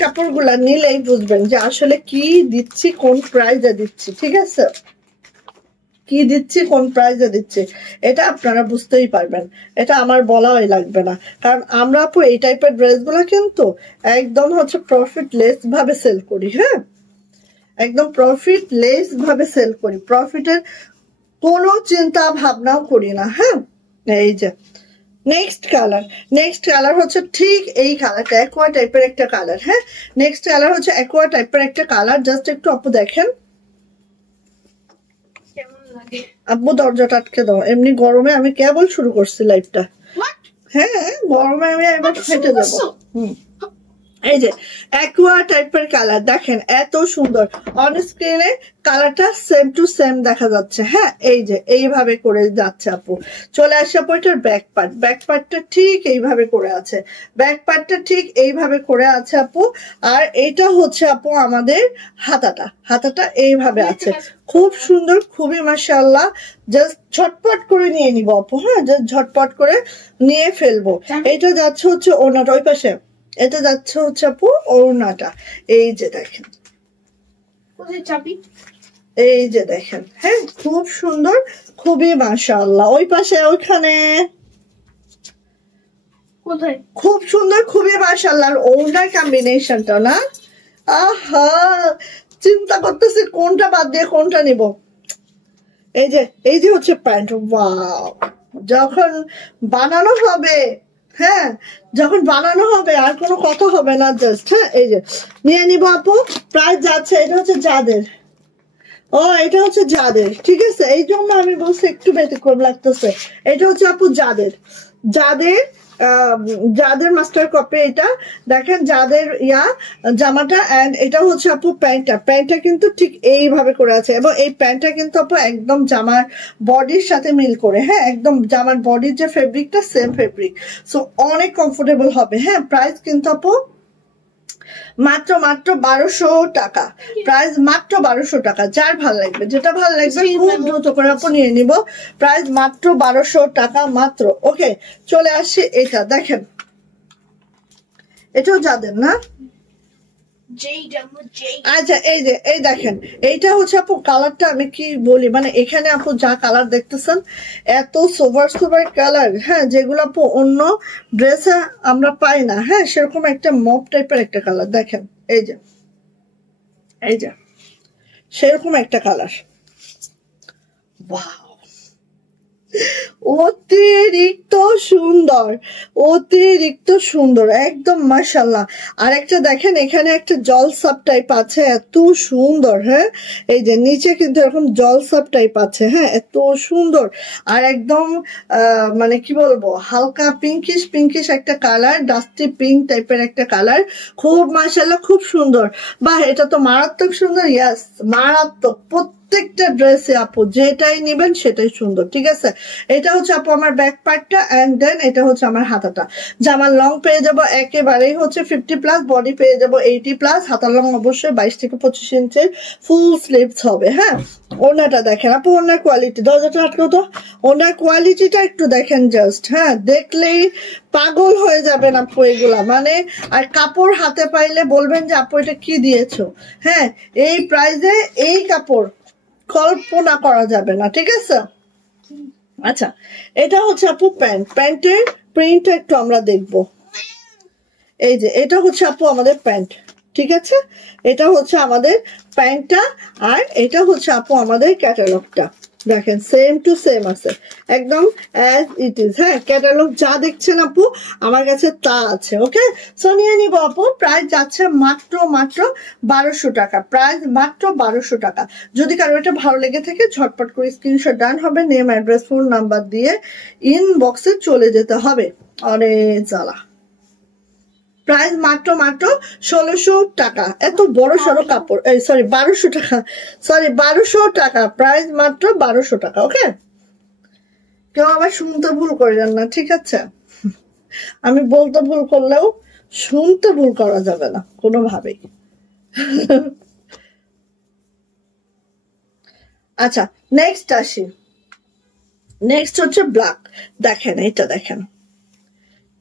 কাপড়গুলা নিলেই বুঝবেন যে আসলে কি দিচ্ছি, কোন প্রাইসে দিচ্ছি, ঠিক আছে? কি দিচ্ছি, কোন প্রাইসে দিচ্ছি, এটা আপনারা বুঝতেই পারবেন। এটা আমার বলাই লাগবে না, কারণ আমরা আপু এই টাইপের ড্রেসগুলো কিন্তু একদম হচ্ছে প্রফিট লেস ভাবে সেল করি। হ্যাঁ, একদম প্রফিট লেস ভাবে সেল করি, প্রফিটের কোনো চিন্তা ভাবনাও করি না। হ্যাঁ, এই যে নেক্সট কালার হচ্ছে ঠিক এই কালারটা, অ্যাকোয়া টাইপের একটা কালার। হ্যাঁ, নেক্সট কালার হচ্ছে অ্যাকোয়া টাইপের একটা কালার। জাস্ট একটু আপু দেখেন, আব্বু দরজাটা আটকে দাও, এমনি গরমে আমি কেবল শুরু করছি লাইভটা। হ্যাঁ, গরমে আমি এবার ফেটে যাবো। এই যে অ্যাকোয়া টাইপের কালার দেখেন, এত সুন্দর। অন স্ক্রিনে কালারটা সেম টু সেম দেখা যাচ্ছে। হ্যাঁ, এই যে এইভাবে করে যাচ্ছে আপু। চলে আসে আপু এটার ব্যাক পার্টটা ঠিক এইভাবে করে আছে। ব্যাক পার্টটা ঠিক এইভাবে করে আছে আপু। আর এটা হচ্ছে আপু আমাদের হাতাটা এইভাবে আছে, খুব সুন্দর, খুবই মাশাআল্লাহ। জাস্ট ঝটপট করে নিয়ে নিব আপু। হ্যাঁ, জাস্ট ঝটপট করে নিয়ে ফেলবো। এটা যাচ্ছে হচ্ছে ওনাটা ওই পাশে, এটা যাচ্ছে হচ্ছে আপু ওড়নাটা। এই যে দেখেন, এই যে দেখেন, হ্যাঁ, খুব সুন্দর, খুবই মাশাআল্লাহ। ওই পাশে ওইখানে খুব সুন্দর, খুবই মাশাআল্লাহ। আর ওড়নার কম্বিনেশনটা না, আহা, চিন্তা করতেছি কোনটা বাদ দিয়ে কোনটা নিব। এই যে হচ্ছে প্যান্ট। ওয়াও, যখন বানানো হবে, হ্যাঁ, যখন বানানো হবে আর কোনো কথা হবে না, জাস্ট, হ্যাঁ, এই যে নিয়ে নিব আপু। প্রাইস যাচ্ছে, এটা হচ্ছে যাদের, এটা হচ্ছে যাদের, ঠিক আছে? এই জন্য আমি বলছি একটু ব্যতিক্রম লাগতেছে। এটা হচ্ছে আপু যাদের মাস্টার কপি। এটা দেখেন, যাদের জামাটা। এন্ড এটা হচ্ছে আপু প্যান্টটা কিন্তু ঠিক এইভাবে করে আছে, এবং এই প্যান্টটা কিন্তু আপু একদম জামার বডির সাথে মিল করে। হ্যাঁ, একদম জামার বডির যে ফেব্রিকটা সেম ফেব্রিক, সো অনেক কমফোর্টেবল হবে। হ্যাঁ, প্রাইস কিন্তু আপু মাত্র 1200 টাকা। প্রাইস মাত্র 1200 টাকা। যার ভাল লাগবে, যেটা ভাল লাগবে খুব দ্রুত করে আপু নিয়ে নিব। প্রাইস মাত্র 1200 টাকা মাত্র। ওকে, চলে আসি। এটা দেখেন, এটাও যাদের না? আচ্ছা, এই দেখেন, এইটা হচ্ছে আপু কালারটা আমি কি বলি, মানে এখানে আপু যা কালার দেখতেছেন, এত সোভার কালার, হ্যাঁ, যেগুলো আপু অন্য ড্রেসে আমরা পাই না। হ্যাঁ, সেরকম একটা মপ টাইপের একটা কালার দেখেন, এই যে সেরকম একটা কালার। ওয়াও, অতিরিক্ত সুন্দর, একদম মাশাআল্লাহ। আর একটা দেখেন, এখানে একটা জলসাপ টাইপ আছে, এত সুন্দর। হ্যাঁ, এই যে নিচে কিন্তু এরকম জলসাপ টাইপ আছে। হ্যাঁ, এত সুন্দর। আর একদম মানে কি বলবো, হালকা পিঙ্কিশ একটা কালার, ডাস্টি পিঙ্ক টাইপের একটা কালার, খুব মাশাআল্লাহ, খুব সুন্দর। বাহ, এটা তো মারাত্মক সুন্দর। ইয়াস, মারাত্মক। প্রত্যেকটা ড্রেসে আপু যেটাই নেবেন সেটাই সুন্দর, ঠিক আছে। এটা হচ্ছে আপু আমার ব্যাক পার্টটা, এন্ড দেন এটা হচ্ছে আমার হাতাটা। জামার লং পেয়ে যাবো একেবারেই হচ্ছে 50+, বডি পেয়ে যাবো 80+, হাতার লং অবশ্যই 22 থেকে 25 ইঞ্চির ফুল স্লিভস হবে। হ্যাঁ, ওনাটা দেখেন আপু, ওনার কোয়ালিটি, দরজাটা আটকো তো, ওনার কোয়ালিটিটা একটু দেখেন জাস্ট। হ্যাঁ, দেখলেই পাগল হয়ে যাবেন আপু এগুলা, মানে আর কাপড় হাতে পাইলে বলবেন যে আপু এটা কি দিয়েছো। হ্যাঁ, এই প্রাইসে এই কাপড় কল্পনা করা যাবে না, ঠিক আছে। আচ্ছা, এটা হচ্ছে আপু প্যান্ট, প্যান্টের প্রিন্টটা একটু আমরা দেখবো। এই যে এটা হচ্ছে আপু আমাদের প্যান্ট, ঠিক আছে। এটা হচ্ছে আমাদের প্যান্টটা, আর এটা হচ্ছে আপু আমাদের ক্যাটালগটা। দেখেন সেম টু সেম আছে, একদম অ্যাজ ইট ইজ। হ্যাঁ, ক্যাটালগ যা দেখছেন আপু আমার কাছে তা আছে। ওকে, সো নিয়ে নিব আপু। প্রাইস যাচ্ছে মাত্র 1200 টাকা, প্রাইস মাত্র 1200 টাকা। যদি কারো এটা ভালো লেগে থাকে ঝটপট করে স্ক্রিনশট ডান হবে, নেম, অ্যাড্রেস, ফোন নাম্বার দিয়ে ইনবক্সে চলে যেতে হবে। আরে জ্বালা, প্রাইস মাত্র 1600 টাকা। এত বড় সড়ো কাপড়, সরি 1200 টাকা, সরি 1200 টাকা, প্রাইস মাত্র 1200 টাকা। ওকে, কেউ আবার শুনতে ভুল করেন না, ঠিক আছে। আমি বলতে ভুল করলেও শুনতে ভুল করা যাবে না কোনোভাবেই। আচ্ছা, নেক্সট আসি। নেক্সট হচ্ছে ব্ল্যাক। দেখেন এটা, দেখেন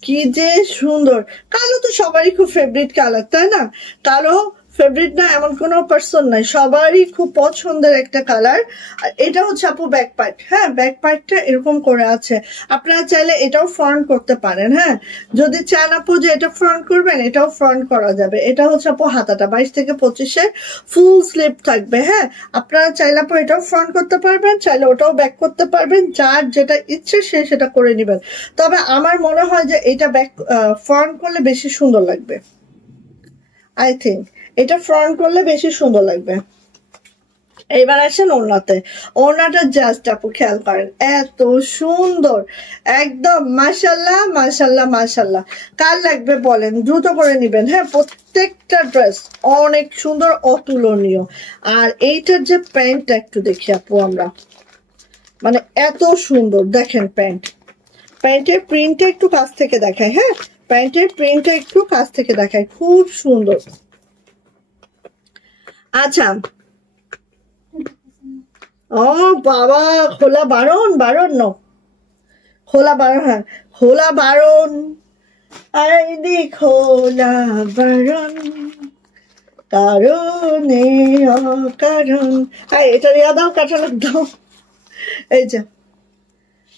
কি যে সুন্দর। কালো তো সবারই খুব ফেভারিট কালার, তাই না? কালো ফেভারিট না এমন কোনো পার্সন নাই, সবারই খুব পছন্দের একটা কালার। আর এটা হচ্ছে আপু ব্যাক পার্ট। হ্যাঁ, ব্যাক পার্টটা এরকম করে আছে, আপনারা চাইলে এটাও ফ্রন্ট করতে পারেন। হ্যাঁ, যদি চান আপু যে এটা ফ্রন্ট করবেন, এটাও ফ্রন্ট করা যাবে। এটা হচ্ছে আপু হাতাটা 22 থেকে 25-এর ফুল স্লিভ থাকবে। হ্যাঁ, আপনারা চাইলে আপু এটাও ফ্রন্ট করতে পারবেন, চাইলে ওটাও ব্যাক করতে পারবেন, যার যেটা ইচ্ছে সে সেটা করে নেবেন। তবে আমার মনে হয় যে এটা ব্যাক ফ্রন্ট করলে বেশি সুন্দর লাগবে। আই থিঙ্ক এটা ফ্রন্ট করলে বেশি সুন্দর লাগবে। এইবার আসেন ওড়নাতে। ওড়নাটা জাস্ট আপু খেয়াল করেন, এত সুন্দর, একদম মাশাল্লাহ মাশাল্লাহ মাশাল্লাহ। কার লাগবে বলেন, দ্রুত করে নিবেন। হ্যাঁ, প্রত্যেকটা ড্রেস অনেক সুন্দর, অতুলনীয়। আর এইটার যে প্যান্টটা একটু দেখি আপু আমরা, মানে এত সুন্দর। দেখেন প্যান্ট, প্যান্টের প্রিন্টটা একটু কাছ থেকে দেখায়। হ্যাঁ, প্যান্টের প্রিন্টটা একটু কাছ থেকে দেখায়, খুব সুন্দর। আচ্ছা, ও বাবা, খোলা বারণ, বারণ ন, খোলা বারণ, হ্যাঁ খোলা বারণ, আইনি খোলা বারণ, কারণে অকারণ। এটা রিয়া দাও, কাটালক দাও। এই যে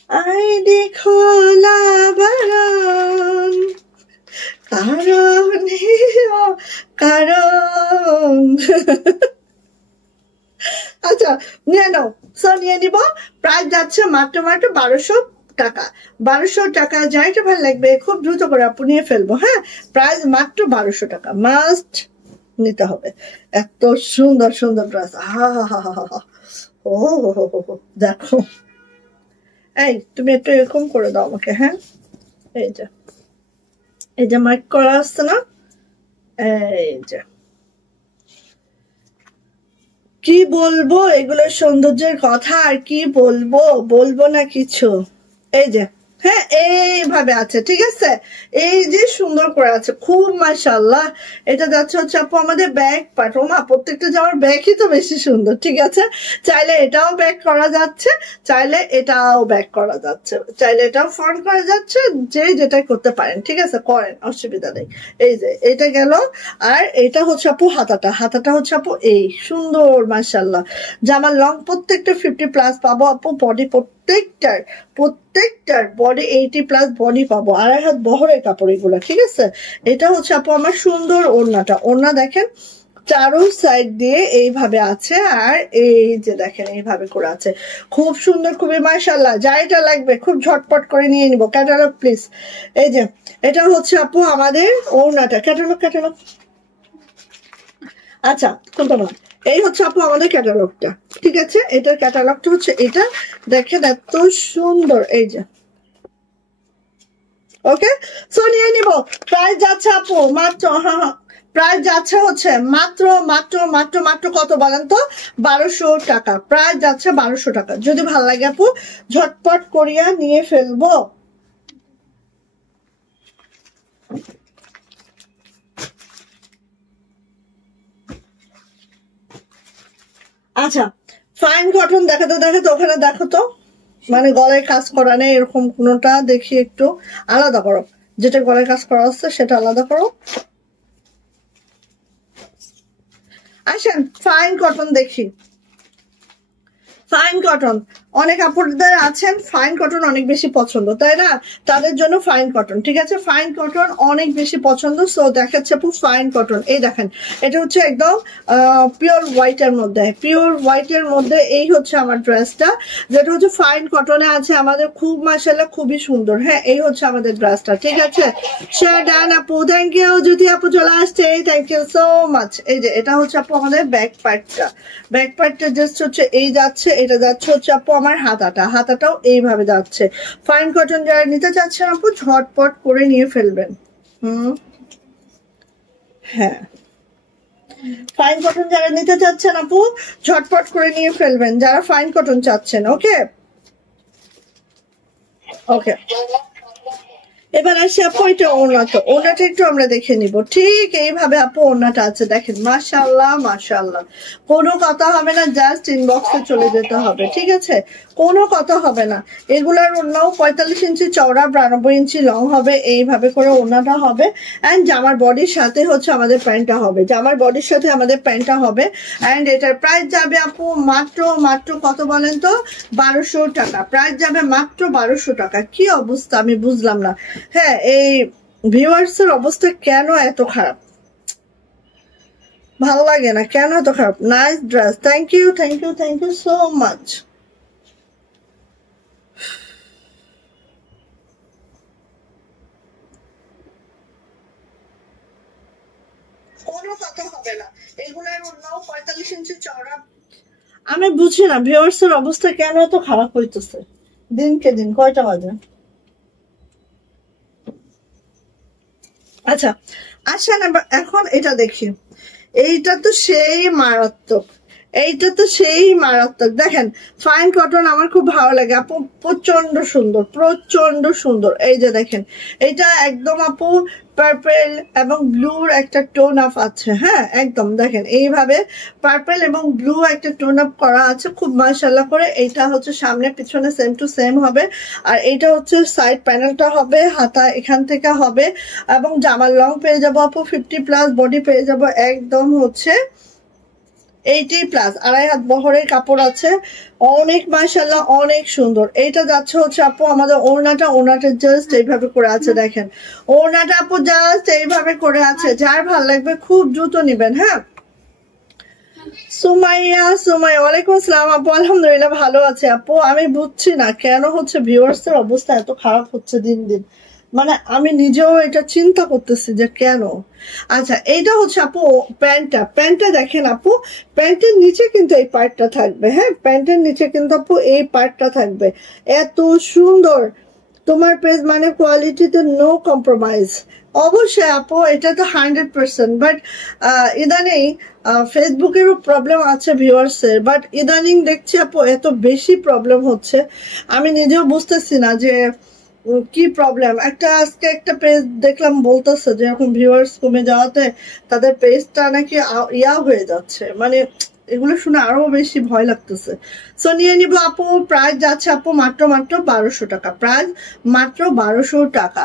আইনি খোলা বারণ, কারণে অকারণ। আচ্ছা, নিয়ে নাও, সো নিয়ে নিব। প্রাইস যাচ্ছে মাত্র 1200 টাকা। 1200 টাকা, যাইটা ভালো লাগবে খুব দ্রুত করে আপু নিয়ে ফেলবো। হ্যাঁ, প্রাইস মাত্র 1200 টাকা, মাস্ট নিতে হবে। এত সুন্দর সুন্দর ড্রেস, হা হা হা হা হা। ও দেখো, এই তুমি একটু এরকম করে দাও আমাকে। হ্যাঁ, এই যে, এই যে মাইক করা আসছে না, এই যে কি বলবো এগুলোর সৌন্দর্যের কথা, আর কি বলবো, বলবো না কিছু। এই যে, হ্যাঁ এইভাবে আছে, ঠিক আছে। এই যে সুন্দর করে আছে, খুব মাশাআল্লাহ। এটা যাচ্ছে হচ্ছে আপু আমাদের ব্যাক পার্ট। ও মা, প্রত্যেকটা জামার ব্যাকই তো বেশি সুন্দর, ঠিক আছে। চাইলে এটাও ব্যাক করা যাচ্ছে, চাইলে এটাও ব্যাক করা যাচ্ছে, চাইলে এটাও ফ্রন্ট করা যাচ্ছে, যে যেটাই করতে পারেন, ঠিক আছে, করেন, অসুবিধা নেই। এই যে এটা গেল, আর এটা হচ্ছে আপু হাতাটা। হাতাটা হচ্ছে আপু এই সুন্দর, মাশাআল্লাহ। জামার লং প্রত্যেকটা 50+ পাবো আপু, বডি প্রত্যেকটার বডি 80+ বডি পাবো, 2.5 হাত বহরের কাপড় এগুলো, ঠিক আছে। এটা হচ্ছে আপু আমার সুন্দর ওড়নাটা। ওড়না দেখেন চারো সাইড দিয়ে এইভাবে আছে, আর এই যে দেখেন এইভাবে করে আছে, খুব সুন্দর, খুবই মাশাআল্লাহ। যা এটা লাগবে খুব ঝটপট করে নিয়ে নিব। Catalogue please. এই যে এটা হচ্ছে আপু আমাদের ওড়নাটা, ক্যাটালগ। আচ্ছা, কোনটা না, এই হচ্ছে আপু আমাদের ক্যাটালগটা, ঠিক আছে। এটার ক্যাটালগটা হচ্ছে এটা, দেখেন এত সুন্দর। এই যে, ওকে, সো নিয়ে নিব। প্রাইস যাচ্ছে আপু মাত্র, হ্যাঁ প্রাইস যাচ্ছে হচ্ছে মাত্র মাত্র মাত্র মাত্র কত বলেন তো, 1200 টাকা। প্রাইস যাচ্ছে 1200 টাকা। যদি ভালো লাগে আপু ঝটপট করিয়া নিয়ে ফেলবো। আচ্ছা, ফাইন কটন দেখাতে দেখাতে ওখানে দেখো তো, মানে গলায় কাজ করা নেই এরকম কোনোটা দেখি, একটু আলাদা করো, যেটা গলায় কাজ করা হচ্ছে সেটা আলাদা করো। আসেন ফাইন কটন দেখি। ফাইন কটন অনেক আপুদের আছেন ফাইন কটন অনেক বেশি পছন্দ, তাই না? তাদের জন্য ফাইন কটন, ঠিক আছে? ফাইন কটন অনেক বেশি পছন্দ। সো দেখাচ্ছে আপু ফাইন কটন। এই দেখেন, এটা হচ্ছে একদম পিওর হোয়াইটের মধ্যে, পিওর হোয়াইটের মধ্যে এই হচ্ছে আমার ড্রেসটা, যেটা হচ্ছে ফাইন কটনে আছে আমাদের, খুব মাশাআল্লাহ খুবই সুন্দর। হ্যাঁ, এই হচ্ছে আমাদের ড্রেসটা, ঠিক আছে? শেয়ার ডান আপু, থ্যাংক ইউ। যদি আপু চলে আসছে, থ্যাংক ইউ সো মাচ। এই যে এটা হচ্ছে আপু আমাদের ব্যাক পার্টটা, ব্যাক পার্টটা জাস্ট হচ্ছে এই যাচ্ছে, এটা যাচ্ছে হচ্ছে আপু আমার হাতাটাও এইভাবে যাচ্ছে। ফাইন কটন যারা নিতে চাচ্ছেন আপু ঝটপট করে নিয়ে ফেলবেন। হ্যাঁ, ফাইন কটন যারা নিতে চাচ্ছেন আপু ঝটপট করে নিয়ে ফেলবেন, যারা ফাইন কটন চাচ্ছেন। ওকে ওকে, এবার আসি আপু এটা ওড়নাটা, ওড়নাটা একটু আমরা দেখে নিব। ঠিক এইভাবে আপু ওড়নাটা আছে, দেখেন মাশাআল্লাহ মাশাআল্লাহ, কোনো কথা হবে না, জাস্ট ইনবক্সে চলে যেতে হবে, ঠিক আছে? কোনো কথা হবে না। এগুলার ওড়নাও 45 ইঞ্চি চওড়া, 92 ইঞ্চি লং হবে, এইভাবে করে ওড়নাটা হবে। অ্যান্ড জামার বডির সাথে হচ্ছে আমাদের প্যান্টটা হবে, জামার বডির সাথে আমাদের প্যান্টটা হবে। অ্যান্ড এটার প্রাইস যাবে আপু মাত্র মাত্র কত বলেন তো, 1200 টাকা। প্রাইস যাবে মাত্র 1200 টাকা। কি অবস্থা আমি বুঝলাম না। হ্যাঁ, এই ভিউয়ার্সের অবস্থা কেন এত খারাপ, ভালো লাগে না কেন এত খারাপ। Nice dress, thank you thank you thank you so much. কোনো কথা হবে না, এগুলার অন্যও 45 ইঞ্চি চওড়া। আমি বুঝি না ভিউয়ার্সের অবস্থা কেন এত খারাপ হইতেছে দিনকে দিন। কয়টা বাজে? আচ্ছা আসেন এখন এটা দেখি। এইটা তো সেই মারাত্মক, এইটা তো সেই মারাত্মক। দেখেন ফাইন কটন আমার খুব ভালো লাগে আপু, প্রচন্ড সুন্দর প্রচন্ড সুন্দর। এই যে দেখেন, এটা একদম আপু পার্পেল এবং ব্লুর একটা টোন আপ আছে। হ্যাঁ একদম দেখেন এইভাবে পার্পেল এবং ব্লু একটা টোন আপ করা আছে, খুব মাশাআল্লাহ করে। এইটা হচ্ছে সামনে পিছনে সেম টু সেম হবে। আর এইটা হচ্ছে সাইড প্যানেলটা হবে, হাতা এখান থেকে হবে। এবং জামার লং পেয়ে যাবো আপু 50+, বডি পেয়ে যাবো একদম হচ্ছে 80+, আড়াই হাত বহরের কাপড় আছে, অনেক মাশাআল্লাহ অনেক সুন্দর। এইটা যাচ্ছে হচ্ছে আপু আমাদের ওড়নাটা জাস্ট এইভাবে করে আছে, দেখেন ওড়নাটা আপু জাস্ট এইভাবে করে আছে। যার ভালো লাগবে খুব দ্রুত নিবেন। হ্যাঁ, সুমাইয়া ওয়ালাইকুম আসসালাম আপু, আলহামদুলিল্লাহ ভালো আছে আপু। আমি বুঝছি না কেন হচ্ছে ভিউয়ার্সের অবস্থা এত খারাপ হচ্ছে দিন দিন, মানে আমি নিজেও এটা চিন্তা করতেছি যে কেন। আচ্ছা এইটা হচ্ছে আপু প্যান্টটা দেখেন আপু, প্যান্টের নিচে কিন্তু এই পার্টটা থাকবে। হ্যাঁ, প্যান্টের নিচে কিন্তু আপু এই পার্টটা থাকবে, এত সুন্দর। তোমার পেজ মানে কোয়ালিটিতে নো কম্প্রোমাইজ। অবশ্যই আপু এটা তো 100%, বাট ইদানিং ফেসবুকেরও প্রবলেম আছে ভিউয়ার্সের, বাট ইদানিং দেখছি আপু এত বেশি প্রবলেম হচ্ছে আমি নিজেও বুঝতেছি না যে কি প্রবলেম। আজকে একটা পেজ দেখলাম বলতেছে যে এখন ভিউয়ার্স কমে যাওয়াতে তাদের পেজটা নাকি ইয়া হয়ে যাচ্ছে, মানে এগুলো শুনে আরো বেশি ভয় লাগতেছে। সো নিয়ে নিবো আপু। প্রাইস যাচ্ছে আপু মাত্র 1200 টাকা। প্রাইস মাত্র 1200 টাকা।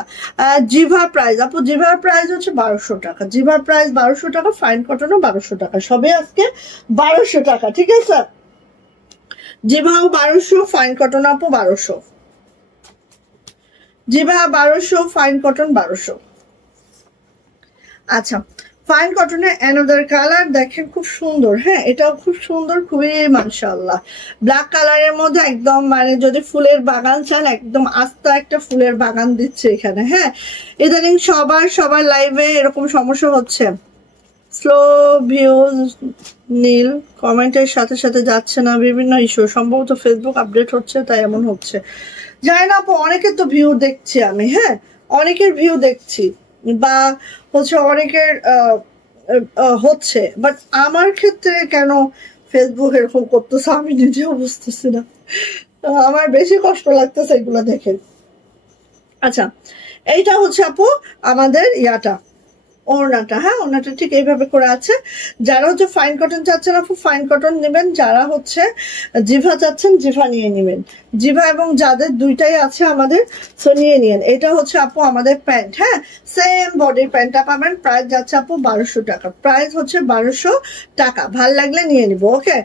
জিভার প্রাইস আপু, জিভার প্রাইস হচ্ছে 1200 টাকা। জিভার প্রাইস 1200 টাকা, ফাইন কটনও 1200 টাকা, সবে আজকে 1200 টাকা, ঠিক আছে? জিভাও 1200, ফাইন কটন আপু 1200। জিভা 1200, ফাইন কটন 1200। আচ্ছা, ফাইন কটনের অ্যানাদার কালার দেখেন খুব সুন্দর। হ্যাঁ, এটাও খুব সুন্দর, খুবই মাশাআল্লাহ। ব্ল্যাক কালারের মধ্যে একদম মানে যদি ফুলের বাগান চান, একদম আস্তা একটা ফুলের বাগান দিচ্ছে এখানে। হ্যাঁ, ইদানিং সবার লাইভে এরকম সমস্যা হচ্ছে, স্লো ভিউজ, নীল কমেন্টের সাথে সাথে যাচ্ছে না, বিভিন্ন ইস্যু, সম্ভবত ফেসবুক আপডেট হচ্ছে তাই এমন হচ্ছে। জানি না আপু, অনেকের তো ভিউ দেখছি আমি। হ্যাঁ, অনেকের ভিউ দেখছি, বা হচ্ছে অনেকের হচ্ছে, বাট আমার ক্ষেত্রে কেন ফেসবুক এরকম করতেছে আমি নিজেও বুঝতেছি না। আমার বেশি কষ্ট লাগতেছে এগুলো দেখে। আচ্ছা, এইটা হচ্ছে আপু আমাদের ইয়াটা, ওড়নাটা। হ্যাঁ, ওড়নাটা ঠিক এইভাবে করে আছে। যারা হচ্ছে ফাইন কটন চাচ্ছেন আপু ফাইন কটন নেবেন, যারা হচ্ছে জিভা চাচ্ছেন জিভা নিয়ে নেবেন। জিভা এবং যাদের দুইটাই আছে আমাদের, সো নিয়ে নিন। এটা হচ্ছে আপু আমাদের প্যান্ট। হ্যাঁ, সেম বডির প্যান্টটা পাবেন, প্রাইস যাচ্ছে আপু 1200 টাকা। প্রাইস হচ্ছে 1200 টাকা। ভাল লাগলে নিয়ে নিব। ওকে,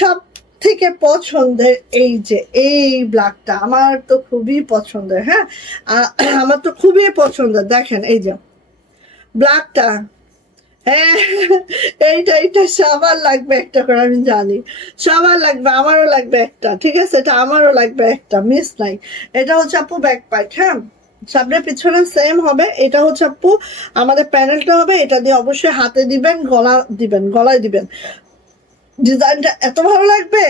সব থেকে পছন্দের এই যে এই ব্ল্যাকটা আমার তো খুবই পছন্দের। হ্যাঁ, আমার তো খুবই পছন্দের। দেখেন এই যে ব্ল্যাকটা, হ্যাঁ এইটা সবার লাগবে একটা করে, আমি জানি সবার লাগবে, আমারও লাগবে একটা। ঠিক আছে, এটা আমারও লাগবে একটা, মিস নাই। এটা হচ্ছে আপু ব্যাক পার্ট। হ্যাঁ, সামনে পিছনে সেম হবে। এটা হচ্ছে আপু আমাদের প্যানেলটা হবে, এটা দিয়ে অবশ্যই হাতে দিবেন, গলায় দিবেন। ডিজাইনটা এত ভালো লাগবে,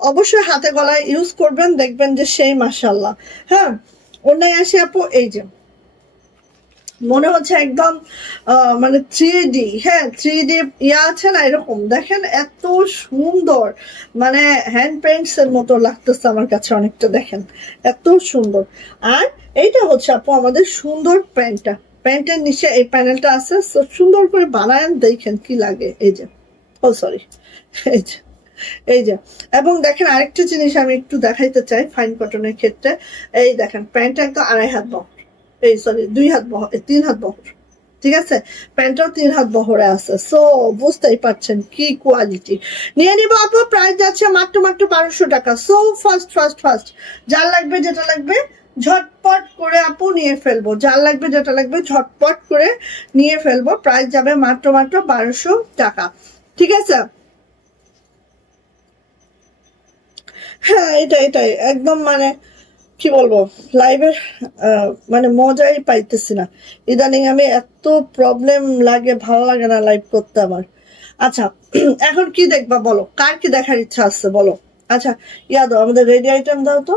অবশ্যই হাতে গলায় ইউজ করবেন, দেখবেন যে সেই মাশাআল্লাহ। হ্যাঁ, অন্যায় আসি আপু, এই যে মনে হচ্ছে একদম মানে 3D। হ্যাঁ, 3D ইয়া আছে না, এরকম দেখেন এত সুন্দর, মানে হ্যান্ড পেইন্টস এর মতো লাগতেছে আমার কাছে অনেকটা। দেখেন এত সুন্দর। আর এইটা হচ্ছে আপু আমাদের সুন্দর প্যান্টটা, প্যান্টের নিচে এই প্যানেলটা আছে, সুন্দর করে বানায়েন, দেখেন কি লাগে। এই যে, ও সরি, এই যে এই যে। এবং দেখেন আরেকটা জিনিস আমি একটু দেখাইতে চাই ফাইন কটনের ক্ষেত্রে। এই দেখেন প্যান্টটা একদম 2.5 হাত বহর, এই সরি 2 হাত বহর, 3 হাত বহর। ঠিক আছে, প্যান্টটাও 3 হাত বহরে আছে। সো বুঝতেই পারছেন কি কোয়ালিটি। নিয়ে নিবো আপু, প্রাইস যাচ্ছে মাত্র 1200 টাকা। সো ফার্স্ট যার লাগবে যেটা লাগবে ঝটপট করে আপু নিয়ে ফেলবো, যার লাগবে যেটা লাগবে ঝটপট করে নিয়ে ফেলবো। প্রাইস যাবে মাত্র 1200 টাকা। ঠিক আছে, হ্যাঁ এটাই একদম, মানে কি বলবো, লাইভের মানে মজাই পাইতেছি না ইদানিং। আমি এত প্রবলেম লাগে, ভালো লাগে না লাইভ করতে আমার। আচ্ছা, এখন কি দেখবা বলো, কার কি দেখার ইচ্ছা আছে বলো। আচ্ছা, ইয়া দাও, আমাদের রেডি আইটেম দাও তো।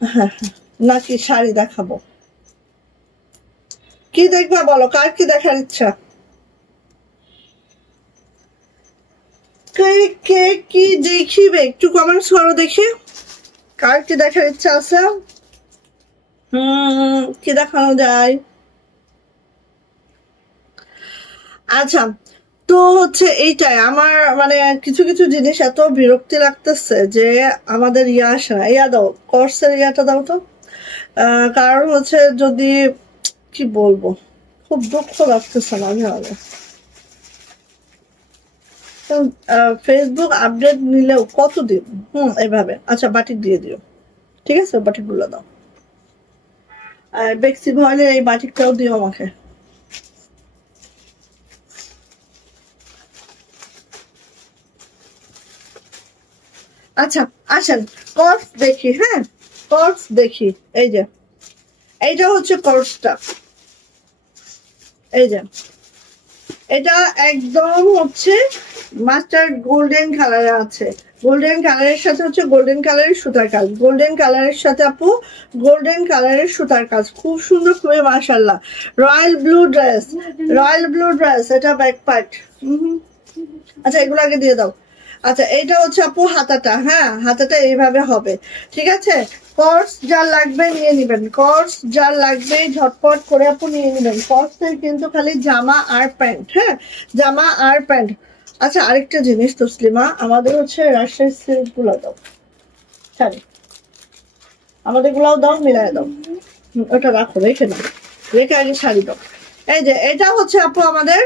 হ্যাঁ, নাকি শাড়ি দেখাবো, কি দেখবা বলো, কার কি দেখার ইচ্ছা। কে কে কি দেখিবে একটু কমেন্টস করো দেখি, কার কি দেখার ইচ্ছা আছে। কি দেখানো যায়। আচ্ছা, তো হচ্ছে এইটাই আমার, মানে কিছু কিছু জিনিস এত বিরক্তি লাগতেছে যে আমাদের ইয়া আসে না। ইয়া দাও, কোর্সের ইয়াটা দাও তো। কারণ হচ্ছে যদি, কি বলবো, খুব দুঃখ লাগতেছে মাঝে মাঝে। ফেসবুক আপডেট নিলেও কতদিন এভাবে। আচ্ছা, বাটিক দিয়ে দিও। ঠিক আছে, বাটিকগুলো দাও। বেক্সি ভয়েলের এই বাটিকটাও দিও আমাকে। আচ্ছা, আসেন কর্স দেখি। হ্যাঁ, কর্স দেখি। এই যে এইটা হচ্ছে কর্সটা, এই যে এটা একদম হচ্ছে মাস্টার্ড গোল্ডেন কালারে আছে। গোল্ডেন কালারের সাথে হচ্ছে গোল্ডেন কালারের সুতার কাজ, গোল্ডেন কালারের সাথে আপু গোল্ডেন কালারের সুতার কাজ, খুব সুন্দর, খুবই মাশাআল্লাহ। রয়্যাল ব্লু ড্রেস, এটা ব্যাক পার্ট। আচ্ছা, এগুলো আগে দিয়ে দাও। আচ্ছা, এইটা হচ্ছে আপু হাতাটা। হ্যাঁ, হাতাটা এইভাবে হবে। ঠিক আছে, কর্স যার লাগবে নিয়ে নিবেন, কর্স যার লাগবে ঝটপট করে আপু নিয়ে নিবেন। কর্সের কিন্তু খালি জামা আর প্যান্ট। হ্যাঁ, জামা আর প্যান্ট। আচ্ছা, আরেকটা জিনিস তসলিমা, আমাদের হচ্ছে রাজশাহী সিল্ক গুলো দাও, শাড়ি আমাদের গুলাও দাও, মিলাই দাও। ওটা রাখো, রেখে দাও, রেখে আগে শাড়ি দাও। এই যে এটা হচ্ছে আপু আমাদের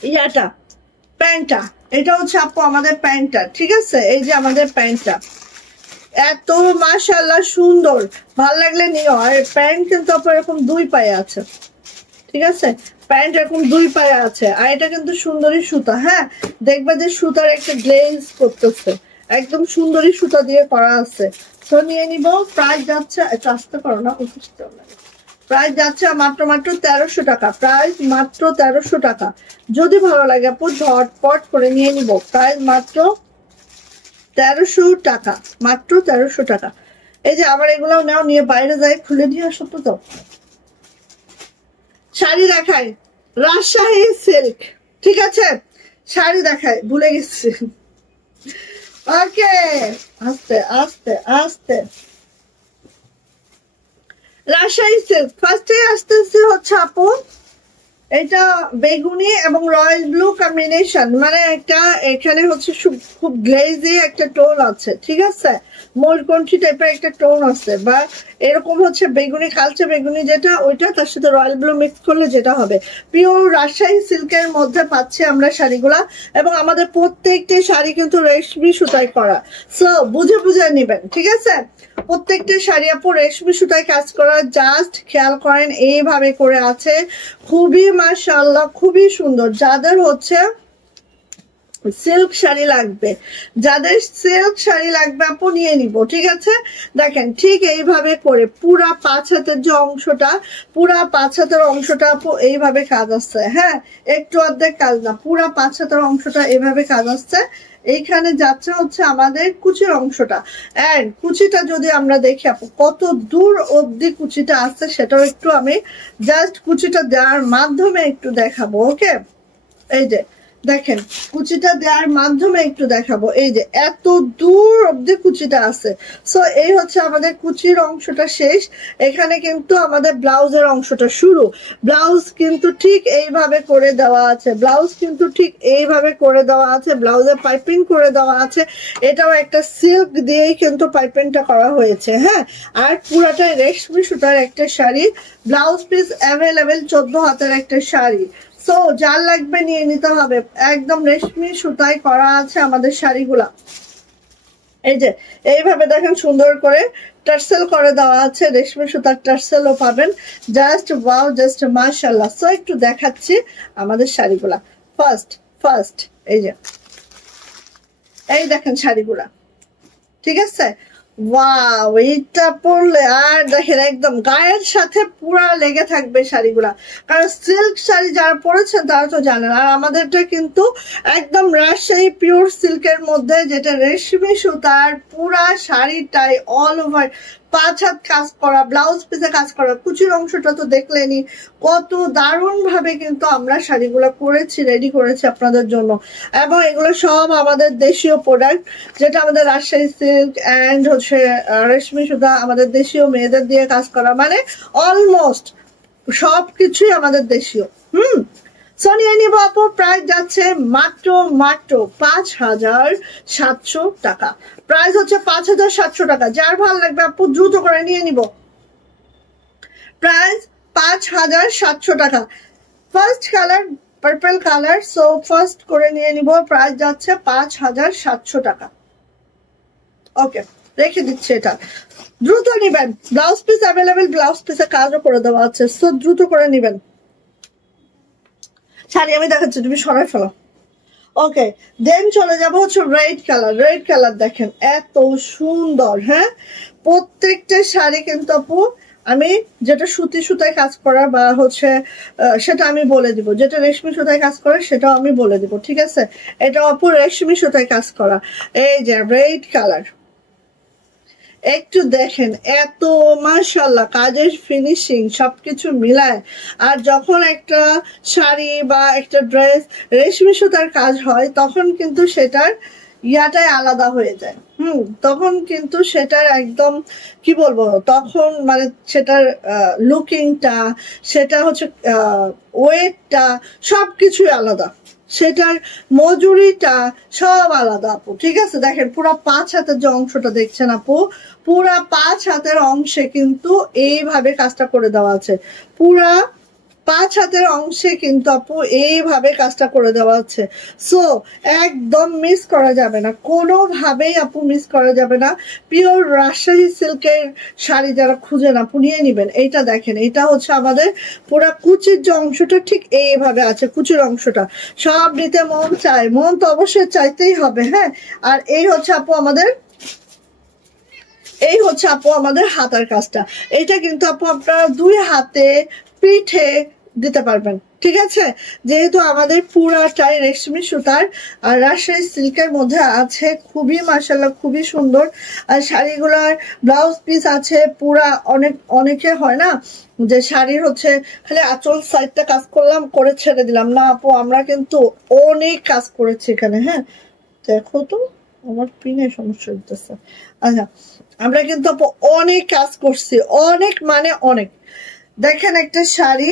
ইয়াটা, প্যান্টটা। এটা হচ্ছে আপু আমাদের প্যান্টটা। ঠিক আছে, এই যে আমাদের প্যান্টটা এত মাশাআল্লাহ সুন্দর, ভাল লাগলে নিও। আর প্যান্ট কিন্তু আপু এরকম 2 পায়ে আছে। ঠিক আছে, প্যান্ট এরকম 2 পায়ে আছে। আর এটা কিন্তু সুন্দরী সুতা। হ্যাঁ, দেখবে যে সুতার একটা গ্লেজ করতেছে, একদম সুন্দরী সুতা দিয়ে করা আছে। তো নিয়ে নিব। প্রাইস যাচ্ছে, একটু আস্তে করো না, প্রাইস যাচ্ছে মাত্র 1300 টাকা। প্রাইস মাত্র 1300 টাকা। যদি ভালো লাগে আপু ঝটপট করে নিয়ে নিব। প্রাইস মাত্র 1300 টাকা, মাত্র 1300 টাকা। এই যে আবার এগুলো নাও, নিয়ে বাইরে যায়, খুলে দিয়ে আসো তো। শাড়ি দেখায় রাজশাহী সিল্ক, ঠিক আছে, শাড়ি দেখায়, ভুলে গেছি। ওকে, আস্তে আস্তে আস্তে। রাজশাহী সিল্ক ফার্স্টে আসতেছে হচ্ছে আপু, এটা বেগুনি এবং রয়্যাল ব্লু কম্বিনেশন, মানে একটা এখানে হচ্ছে খুব গ্লেজি একটা টোন আছে, ঠিক আছে, ময়ূরকণ্ঠী টাইপের একটা টোন আছে, বা এরকম হচ্ছে বেগুনি, কালচে বেগুনি যেটা ওইটা, তার সাথে রয়্যাল ব্লু মিক্স করলে যেটা হবে। পিওর রাজশাহী সিল্কের মধ্যে পাচ্ছি আমরা শাড়িগুলা, এবং আমাদের প্রত্যেকটি শাড়ি কিন্তু রেশমি সুতায় করা, সো বুঝে বুঝে নিবেন, ঠিক আছে। প্রত্যেকটা শাড়ি আপু রেশমি সুতায় কাজ করা, জাস্ট খেয়াল করেন এইভাবে করে আছে, খুবই মাশাআল্লাহ, খুবই সুন্দর। যাদের হচ্ছে সিল্ক শাড়ি লাগবে, যাদের সিল্ক শাড়ি লাগবে আপু নিয়ে নিব, ঠিক আছে। দেখেন ঠিক এইভাবে করে পুরা 5 হাতের যে অংশটা, পুরা 5 হাতের অংশটা আপু এইভাবে কাজ আসছে, হ্যাঁ, একটু অর্ধেক কাজ না, পুরা 5 হাতের অংশটা এইভাবে কাজ আসছে। এইখানে যাচ্ছে হচ্ছে আমাদের কুচির অংশটা, এন্ড কুচিটা যদি আমরা দেখি আপু কত দূর অবধি কুচিটা আসছে, সেটাও একটু আমি জাস্ট কুচিটা দেওয়ার মাধ্যমে একটু দেখাবো। ওকে, এই যে দেখেন কুচিটা দেওয়ার মাধ্যমে একটু দেখাবো, এই যে এত দূর অব্দি কুচিটা আছে। সো এই হচ্ছে আমাদের কুচির অংশটা শেষ, এখানে কিন্তু আমাদের ব্লাউজের অংশটা শুরু। ব্লাউজ কিন্তু ঠিক এইভাবে করে দেওয়া আছে, ব্লাউজ কিন্তু ঠিক এইভাবে করে দেওয়া আছে, ব্লাউজে পাইপিং করে দেওয়া আছে, এটাও একটা সিল্ক দিয়েই কিন্তু পাইপিংটা করা হয়েছে, হ্যাঁ। আর পুরাটাই রেশমি সুতার একটা শাড়ি, ব্লাউজ পিস অ্যাভেলেবেল, 14 হাতের একটা শাড়ি। সো যার লাগবে নিয়ে নিতে হবে, একদম রেশমি সুতায় করা আছে আমাদের শাড়িগুলা। এই যে এইভাবে দেখেন সুন্দর করে টার্সেল করে দেওয়া আছে, রেশমি সুতার টার্সেলও পাবেন, জাস্ট ওয়াও, জাস্ট মাশাআল্লাহ। সো একটু দেখাচ্ছি আমাদের শাড়িগুলা। ফার্স্ট এই যে, এই দেখেন শাড়িগুলা, ঠিক আছে, ওয়াও, এইটা পরলে আর দেখেন একদম গায়ের সাথে পুরা লেগে থাকবে শাড়িগুলা, কারণ সিল্ক শাড়ি যারা পরেছেন তারা তো জানেন। আর আমাদেরটা কিন্তু একদম রাজশাহী পিওর সিল্কের মধ্যে, যেটা রেশমি সুতার, পুরা শাড়িটাই অল ওভার 5 হাত কাজ করা, ব্লাউজ পিসে কাজ করা, কুচির অংশটা তো দেখলেনি কত দারুণ ভাবে কিন্তু আমরা শাড়িগুলো করেছি, রেডি করেছি আপনাদের জন্য। এবং এগুলো সব আমাদের দেশীয় প্রোডাক্ট, যেটা আমাদের রাজশাহী সিল্ক অ্যান্ড হচ্ছে রেশমি সুতা, আমাদের দেশীয় মেয়েদের দিয়ে কাজ করা, মানে অলমোস্ট সবকিছুই আমাদের দেশীয়। সো নিয়ে নিব আপু, প্রাইস যাচ্ছে মাত্র 5,700 টাকা, প্রাইস হচ্ছে 5,700 টাকা। যার ভালো লাগবে আপু দ্রুত করে নিয়ে নিব, প্রাইস 5,700 টাকা। First colour purple colour, so first করে নিয়ে নিব, প্রাইস যাচ্ছে 5,700 টাকা। ওকে, রেখে দিচ্ছি, এটা দ্রুত নিবেন, ব্লাউজ পিস অ্যাভেলেবেল, ব্লাউজ পিসে কাজও করে দেওয়া আছে, সো দ্রুত করে নিবেন। শাড়ি আমি দেখাচ্ছি, তুমি সরাই ফেলো। ওকে, দেন চলে যাবো হচ্ছে রেড কালার। রেড কালার দেখেন এত সুন্দর, হ্যাঁ, প্রত্যেকটা শাড়ি কিন্তু আপু আমি যেটা সুতি সুতায় কাজ করা বা হচ্ছে সেটা আমি বলে দিব, যেটা রেশমি সুতায় কাজ করে সেটাও আমি বলে দিব, ঠিক আছে। এটা আপু রেশমি সুতায় কাজ করা, এই যে রেড কালার, একটু দেখেন এত মাশাআল্লাহ কাজের ফিনিশিং সবকিছু মিলায়। আর যখন একটা শাড়ি বা একটা ড্রেস রেশমি সুতার কাজ হয়, তখন কিন্তু সেটার ইয়াটাই আলাদা হয়ে যায়, তখন কিন্তু সেটার একদম কি বলবো, তখন মানে সেটার লুকিংটা, সেটা হচ্ছে ওয়েটটা, সবকিছুই আলাদা, সেটার মজুরিটা সব আলাদা আপু, ঠিক আছে। দেখেন পুরো 5 হাতের যে অংশটা দেখছেন আপু, পুরা 5 হাতের অংশে কিন্তু এইভাবে কাজটা করে দেওয়া আছে, পুরা 5 হাতের অংশে কিন্তু আপু এইভাবে কাজটা করে দেওয়া আছে। সো একদম মিস করা যাবে না, কোনোভাবেই আপু মিস করা যাবে না। পিওর রাজশাহী সিল্কের শাড়ি যারা খুঁজেন আপু নিয়ে নিবেন। এইটা দেখেন, এটা হচ্ছে আমাদের পুরা কুচির যে অংশটা ঠিক এইভাবে আছে, কুচির অংশটা সব নিতে মন চায়, মন তো অবশ্যই চাইতেই হবে, হ্যাঁ। আর এই হচ্ছে আপু আমাদের হাতার কাজটা। এটা কিন্তু আপু আপনারা 2 হাতে, পিঠে, দিতে পারবেন, ঠিক আছে। যেহেতু আমাদের পুরাটাই রেশমি সুতার আর রাজশাহী সিল্কের মধ্যে আছে, খুবই মাশাআল্লাহ খুবই সুন্দর। আর শাড়িগুলোর ব্লাউজ পিস আছে পুরা, অনেকে হয় না যে শাড়ির হচ্ছে খালি আঁচল সাইডটা কাজ করলাম করে ছেড়ে দিলাম, না আপু আমরা কিন্তু অনেক কাজ করেছি এখানে। হ্যাঁ দেখো তো আমার পিনে সমস্যা হইতেছে। আচ্ছা আমরা কিন্তু আপু অনেক কাজ করছি, অনেক মানে অনেক। দেখেন একটা শাড়ি,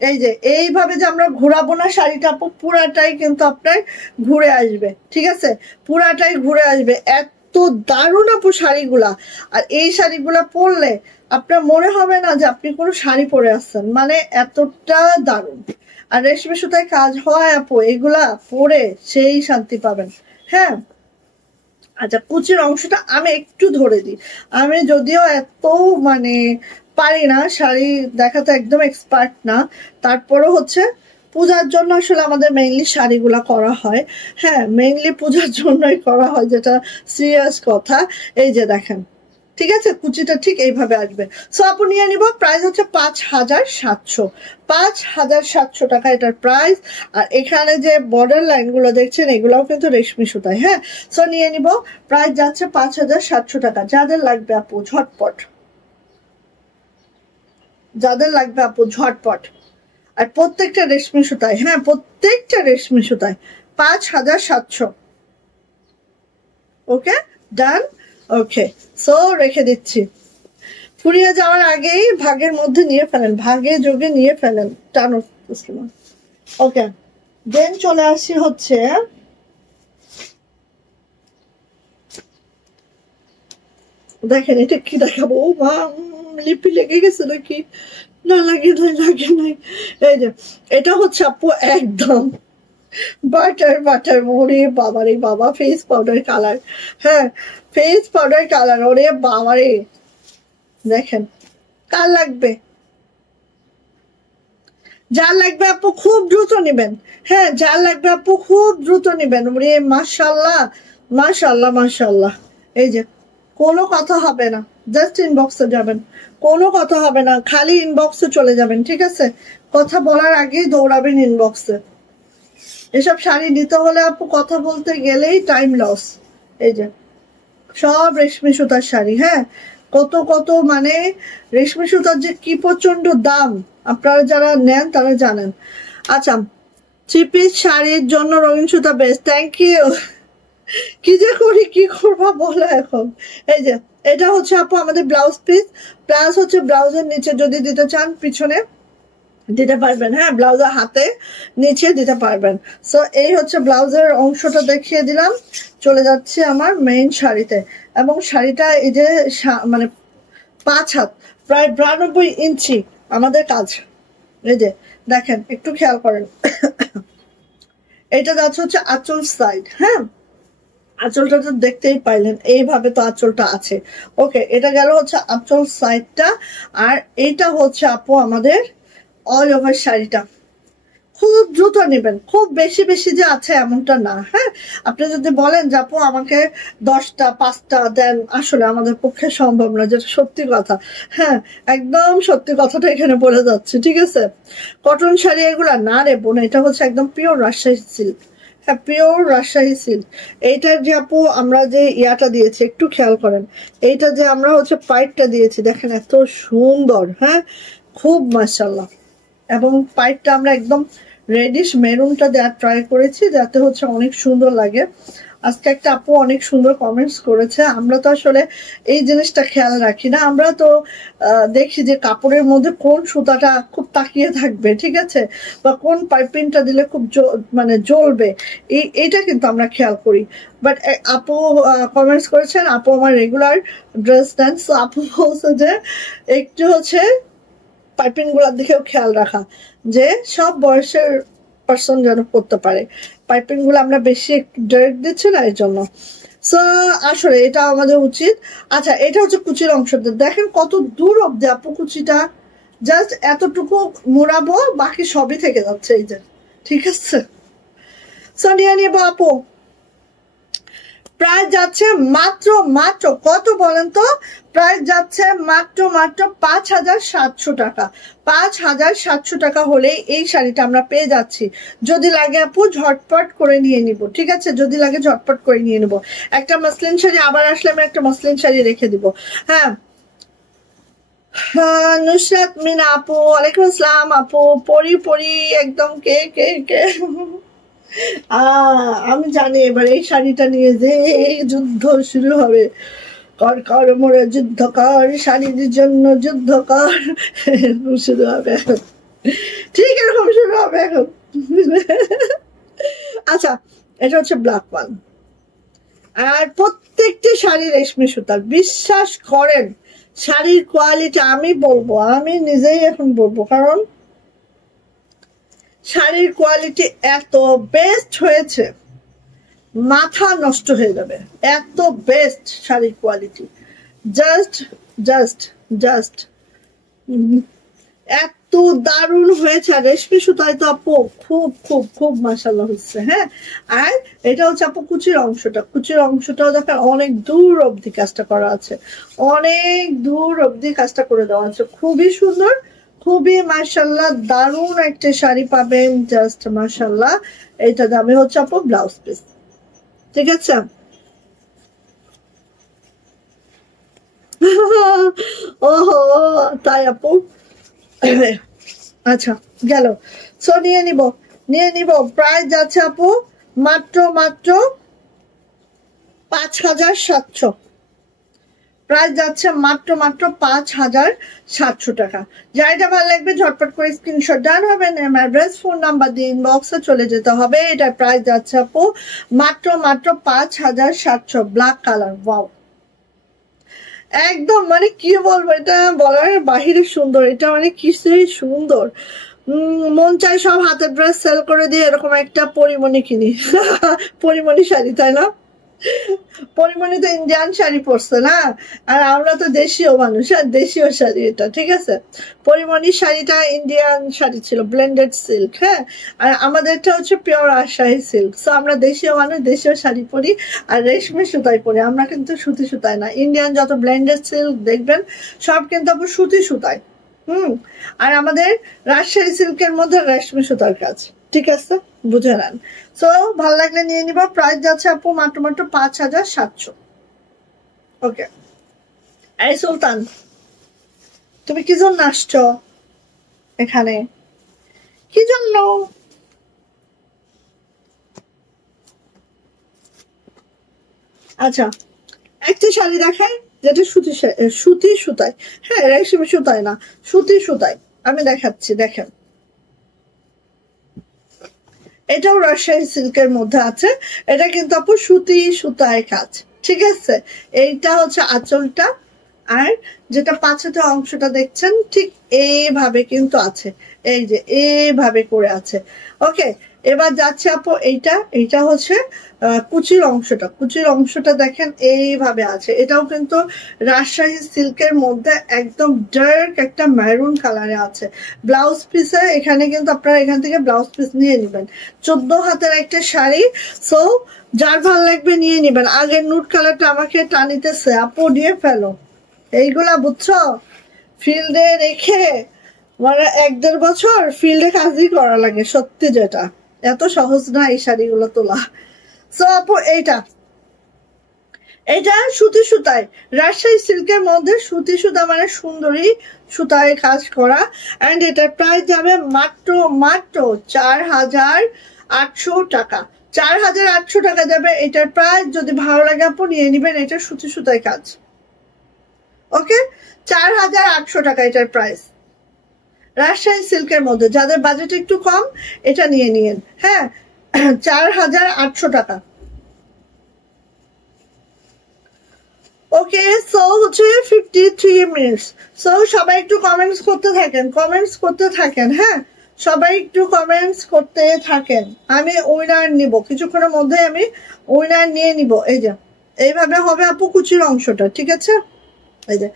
এই যে এইভাবে যে আমরা ঘোরাবো না শাড়িটা আপু, পুরাটাই কিন্তু আপনার ঘুরে আসবে, ঠিক আছে, পুরাটাই ঘুরে আসবে। এত দারুণ আপু শাড়িগুলা। আর এই শাড়িগুলা পরলে আপনার মনে হবে না যে আপনি কোনো শাড়ি পরে আসছেন, মানে এতটা দারুণ। আর রেশমি সুতায় কাজ হয় আপু, এগুলা পরে সেই শান্তি পাবেন। হ্যাঁ আচ্ছা কুচির অংশটা আমি একটু ধরে দিই, আমি যদিও এত মানে পারি না, শাড়ি দেখাতে একদম এক্সপার্ট না, তারপরও হচ্ছে পূজার জন্য আসলে আমাদের মেইনলি শাড়িগুলা করা হয়। হ্যাঁ মেইনলি পূজার জন্যই করা হয়, যেটা সিরিয়াস কথা। এই যে দেখেন, ঠিক আছে, কুচিটা ঠিক এইভাবে আসবে। সো আপু নিয়ে নিব, প্রাইস হচ্ছে 5700, 5700 টাকা এটার প্রাইস। আর এখানে যে বর্ডার লাইন গুলো দেখছেন এগুলাও কিন্তু রেশমি সুতায়। হ্যাঁ সো নিয়ে নিব, প্রাইস যাচ্ছে 5700 টাকা। যাদের লাগবে আপু ঝটপট, যাদের লাগবে আপু ঝটপট। আর প্রত্যেকটা রেশমি সুতায়, হ্যাঁ প্রত্যেকটা রেশমি সুতায় 5700। ওকে ডান, ওকে সো রেখে দিচ্ছি। ফুরিয়ে যাওয়ার আগেই ভাগের মধ্যে নিয়ে ফেলেন, ভাগে যোগে নিয়ে ফেলেন, টানো। ওকে দেন চলে আসি হচ্ছে দেখেন এটা কি দেখাবো, ও মা লিপি লেগে গেছে নাকি, না লাগে নাই, লাগে নাই। এই যে এটা হচ্ছে আপু একদম বাটার বাটার, ওরে বাবারে বাবা, ফেস পাউডার কালার। হ্যাঁ ফেস পাউডার কালার, ওরে বাবারে। দেখেন কার লাগবে, যার লাগবে আপু খুব দ্রুত নেবেন। হ্যাঁ যার লাগবে আপু খুব দ্রুত নেবেন। ওরে মাশাআল্লাহ মাশাআল্লাহ মাশাআল্লাহ। এই যে কোনো কথা হবে না, জাস্ট ইনবক্সে যাবেন, কোনো কথা হবে না, খালি ইনবক্সে চলে যাবেন, ঠিক আছে, কথা বলার আগেই দৌড়াবেন ইনবক্সে। এসব শাড়ি নিতে হলে আপু কথা বলতে গেলেই টাইম লস। এই যে সব রেশমি সুতার শাড়ি। হ্যাঁ কত কত মানে রেশমি সুতার যে কি প্রচন্ড দাম, আপনারা যারা নেন তারা জানেন। আচ্ছা 3 পিস শাড়ির জন্য রঙিন সুতা বেস্ট, থ্যাংক ইউ। কি যে করি, কি করবা বলো এখন। এই যে এটা হচ্ছে আপু আমাদের ব্লাউজ পিস, প্লাস হচ্ছে ব্লাউজের নিচে যদি দিতে চান পিছনে দিতে পারবেন। হ্যাঁ ব্লাউজের হাতে নিচে দিতে পারবেন। সো এই হচ্ছে ব্লাউজের অংশটা দেখিয়ে দিলাম, চলে যাচ্ছে আমার মেইন শাড়িতে। এবং শাড়িটা এই যে মানে 5 হাত, প্রায় 92 ইঞ্চি আমাদের কাজ। এই যে দেখেন একটু খেয়াল করেন, এটা যাচ্ছে হচ্ছে আঁচল সাইড। হ্যাঁ আঁচলটা তো দেখতেই পাইলেন, এইভাবে তো আঁচলটা আছে। ওকে এটা গেল হচ্ছে আঁচল সাইডটা। আর এইটা হচ্ছে আপু আমাদের অল ওভার শাড়িটা। খুব দ্রুত নেবেন, খুব বেশি বেশি যে আছে এমনটা না। হ্যাঁ আপনি যদি বলেন যে আপু আমাকে 10টা 5টা দেন, আসলে আমাদের পক্ষে সম্ভব না, যেটা সত্যি কথা। হ্যাঁ একদম সত্যি কথাটা এখানে বলে যাচ্ছে, ঠিক আছে। কটন শাড়ি এগুলা না রে বোন, এটা হচ্ছে একদম পিওর রাজশাহী সিল্ক। হ্যাঁ পিওর রাজশাহী সিল্ক। এইটার যে আপু আমরা যে ইয়াটা দিয়েছি একটু খেয়াল করেন, এইটা যে আমরা হচ্ছে পাইপটা দিয়েছি দেখেন এত সুন্দর। হ্যাঁ খুব মাশাআল্লাহ। এবং পাইপটা আমরা একদম রেডিশ মেরুনটা দেওয়ার ট্রাই করেছি, যাতে হচ্ছে অনেক সুন্দর লাগে। আজকে একটা আপু অনেক সুন্দর কমেন্টস করেছে, আমরা তো আসলে এই জিনিসটা খেয়াল রাখি না, আমরা তো দেখি যে কাপড়ের মধ্যে কোন সুতাটা খুব তাকিয়ে থাকবে, ঠিক আছে, বা কোন পাইপিংটা দিলে খুব মানে জ্বলবে, এইটা কিন্তু আমরা খেয়াল করি। বাট আপু কমেন্টস করেছেন আপু আমার রেগুলার ড্রেস দেন, সো আপু বলছে যে একটু হচ্ছে পাইপিং গুলার দিকেও খেয়াল রাখা, যে সব বয়সের পার্সন যেন করতে পারে। পাইপিং গুলো আমরা বেশি ডাইরেক্ট দিচ্ছি না এর জন্য। সো আসলে এটা আমাদের উচিত। আচ্ছা এটা হচ্ছে কুচির অংশটা, দেখেন কত দূর অব্দি আপু কুচিটা, জাস্ট এতটুকু মোড়াবো, বাকি সবই থেকে যাচ্ছে এই যে, ঠিক আছে। সো নিয়ে নিবো আপু, প্রাইস যাচ্ছে মাত্র মাত্র কত বলেন তো? প্রাইস যাচ্ছে মাত্র মাত্র 5,700 টাকা। 5,700 টাকা হলেই এই শাড়িটা আমরা পেয়ে যাচ্ছি। যদি লাগে আপু ঝটপট করে নিয়ে নিব, ঠিক আছে? যদি লাগে ঝটপট করে নিয়ে নিব। একটা মসলিন শাড়ি আবার আসলে আমি একটা মসলিন শাড়ি রেখে দিব। হ্যাঁ, নুসরাত মিনা আপু, ওয়ালাইকুম আসসালাম আপু। পরি পরি একদম কে কে কে আমি জানি এবার এই শাড়িটা নিয়ে যে যুদ্ধ শুরু হবে। কর কর মোরে যুদ্ধ কর, শাড়ির জন্য যুদ্ধ কর, শুরু হবে এখন। ঠিক এরকম শুরু হবে এখন। আচ্ছা, এটা হচ্ছে ব্ল্যাক ওয়ান। আর প্রত্যেকটি শাড়ি রেশমি সুতার। বিশ্বাস করেন শাড়ির কোয়ালিটি আমি বলবো, আমি নিজেই এখন বলবো, কারণ শাড়ির কোয়ালিটি এত বেস্ট হয়েছে মাথা নষ্ট হয়ে যাবে। এত বেস্ট শাড়ির কোয়ালিটি, জাস্ট জাস্ট জাস্ট এত দারুণ হয়েছে। আর রেশমি সুতায় তো আপু খুব খুব খুব মাশাআল্লাহ হচ্ছে। হ্যাঁ, আর এটা হচ্ছে আপু কুচির অংশটা। কুচির অংশটাও দেখেন অনেক দূর অবধি কাজটা করা আছে, অনেক দূর অবধি কাজটা করে দেওয়া আছে। খুবই সুন্দর, খুবই মাশাআল্লাহ দারুণ একটা শাড়ি পাবেন, জাস্ট মাশাআল্লাহ। এটা দামে হচ্ছে আপু ব্লাউজ পিস, ঠিক আছে? ওহো, তাই আপু। আচ্ছা, গেল। সো নিয়ে নিব। প্রাইস যাচ্ছে আপু মাত্র মাত্র 5,700। প্রাইস যাচ্ছে মাত্র মাত্র 5,700 টাকা। যাইটা ভালো লাগবে ঝটপট করে স্ক্রিনশট ডান হবে, নেম অ্যাড্রেস ফোন নাম্বার দিয়ে ইনবক্সে চলে যেতে হবে। এটার প্রাইস যাচ্ছে আপু মাত্র মাত্র 5,700। ব্ল্যাক কালার, ওয়াও, একদম মানে কি বলবো, এটা বলার বাহিরে সুন্দর। এটা মানে কিছুই সুন্দর। মন চাই সব হাতের ড্রেস সেল করে দিয়ে এরকম একটা পরিমণি কিনি। পরিমণি শাড়ি, তাই না? পরিমণি তো ইন্ডিয়ান শাড়ি পরছে না, আর আমরা তো দেশীয় মানুষ। আর দেশীয় শাড়ি এটা, ঠিক আছে? পরিমণির শাড়িটা ইন্ডিয়ান শাড়ি ছিল, ব্লেন্ডেড সিল্ক। হ্যাঁ, আর আমাদেরটা হচ্ছে পিওর রাজশাহী সিল্ক। সো আমরা দেশীয় মানুষ, দেশীয় শাড়ি পরি আর রেশমি সুতায় পরি। আমরা কিন্তু সুতি সুতায় না। ইন্ডিয়ান যত ব্লেন্ডেড সিল্ক দেখবেন সব কিন্তু আপু সুতি সুতায়। আর আমাদের রাজশাহী সিল্কের মধ্যে রেশমি সুতার কাজ, ঠিক আছে? বুঝে নেন। সো ভালো লাগলে নিয়ে নিব। প্রাইস যাচ্ছে আপু মাত্র মাত্র 5,700। ওকে, এই সুলতান তুমি কি জন্য আসছো এখানে? কি জন্য? আচ্ছা, একটা শাড়ি দেখাই যেটা সুতি সুতায়। হ্যাঁ, রেশমি সুতায় না, সুতি সুতায় আমি দেখাচ্ছি, দেখেন। এটাও রাজশাহী সিল্কের মধ্যে আছে। এটা কিন্তু আপু সুতি সুতায় কাজ, ঠিক আছে? এইটা হচ্ছে আঁচলটা, আর যেটা পাঁচটা অংশটা দেখছেন ঠিক এইভাবে কিন্তু আছে, এই যে এইভাবে করে আছে। ওকে, এবার যাচ্ছে আপু এইটা হচ্ছে কুচির অংশটা। কুচির অংশটা দেখেন এইভাবে আছে। এটাও কিন্তু রাজশাহী সিল্কের মধ্যে একদম ডার্ক একটা মেরুন কালারে আছে। ব্লাউজ পিসে এখানে কিন্তু আপনারা এখান থেকে ব্লাউজ পিস নিয়ে নেবেন। 14 হাতের একটা শাড়ি। সো যার ভালো লাগবে নিয়ে নেবেন। আগের নুট কালারটা আমাকে টানিতেছে, আপু দিয়ে ফেলো এইগুলা, বুঝছো? ফিল্ডে রেখে মানে 1-1.5 বছর ফিল্ডে কাজই করা লাগে, সত্যি। যেটা এত সহজ না এই শাড়িগুলো তোলা। সো আপু এটা সুতি সুতায়, রাজশাহী সিল্কের মধ্যে সুতি সুতা মানে সুন্দরী সুতায় কাজ করা। অ্যান্ড এটার প্রাইস যাবে মাত্র মাত্র 4,800 টাকা। 4,800 টাকা যাবে এটার প্রাইস। যদি ভালো লাগে আপু নিয়ে নিবেন। এটা সুতি সুতায় কাজ। ওকে, 4,800 টাকা এটার প্রাইস, রাজশাহী সিল্কের মধ্যে। যাদের বাজেট একটু কম এটা নিয়ে নিন। হ্যাঁ, 4,800 টাকা। ওকে, সো হচ্ছে 53 মিনিটস। সো সবাই একটু কমেন্টস করতে থাকেন, হ্যাঁ সবাই একটু কমেন্টস করতে থাকেন। আমি উইনার নিব কিছুক্ষণের মধ্যে, আমি উইনার নিয়ে নিব। এই যে এইভাবে হবে আপু কুচির অংশটা, ঠিক আছে? এই যে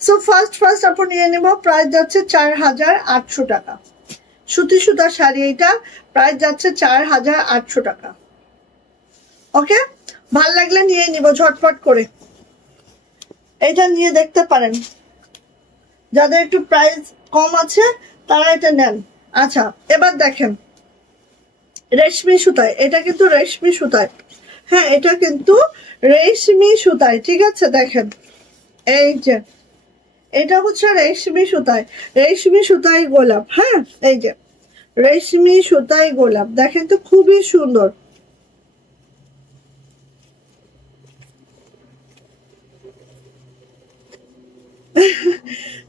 সো ফার্স্ট আপু নিয়ে নিব। প্রাইস যাচ্ছে 4,800 টাকা। সুতি সুতার শাড়ি, এটা প্রাইস যাচ্ছে 4,800 টাকা। ওকে, ভাল লাগলে নিয়ে নিব ঝটপট করে। এটা নিয়ে দেখতে পারেন, যাদের একটু প্রাইস কম আছে তারা এটা নেন। আচ্ছা এবার দেখেন রেশমি সুতায়, এটা কিন্তু রেশমি সুতায়, হ্যাঁ এটা কিন্তু রেশমি সুতায়, ঠিক আছে। দেখেন এই যে এটা হচ্ছে রেশমি সুতায়, রেশমি সুতায় গোলাপ, হ্যাঁ এই যে রেশমি সুতায় গোলাপ, দেখেন তো খুবই সুন্দর।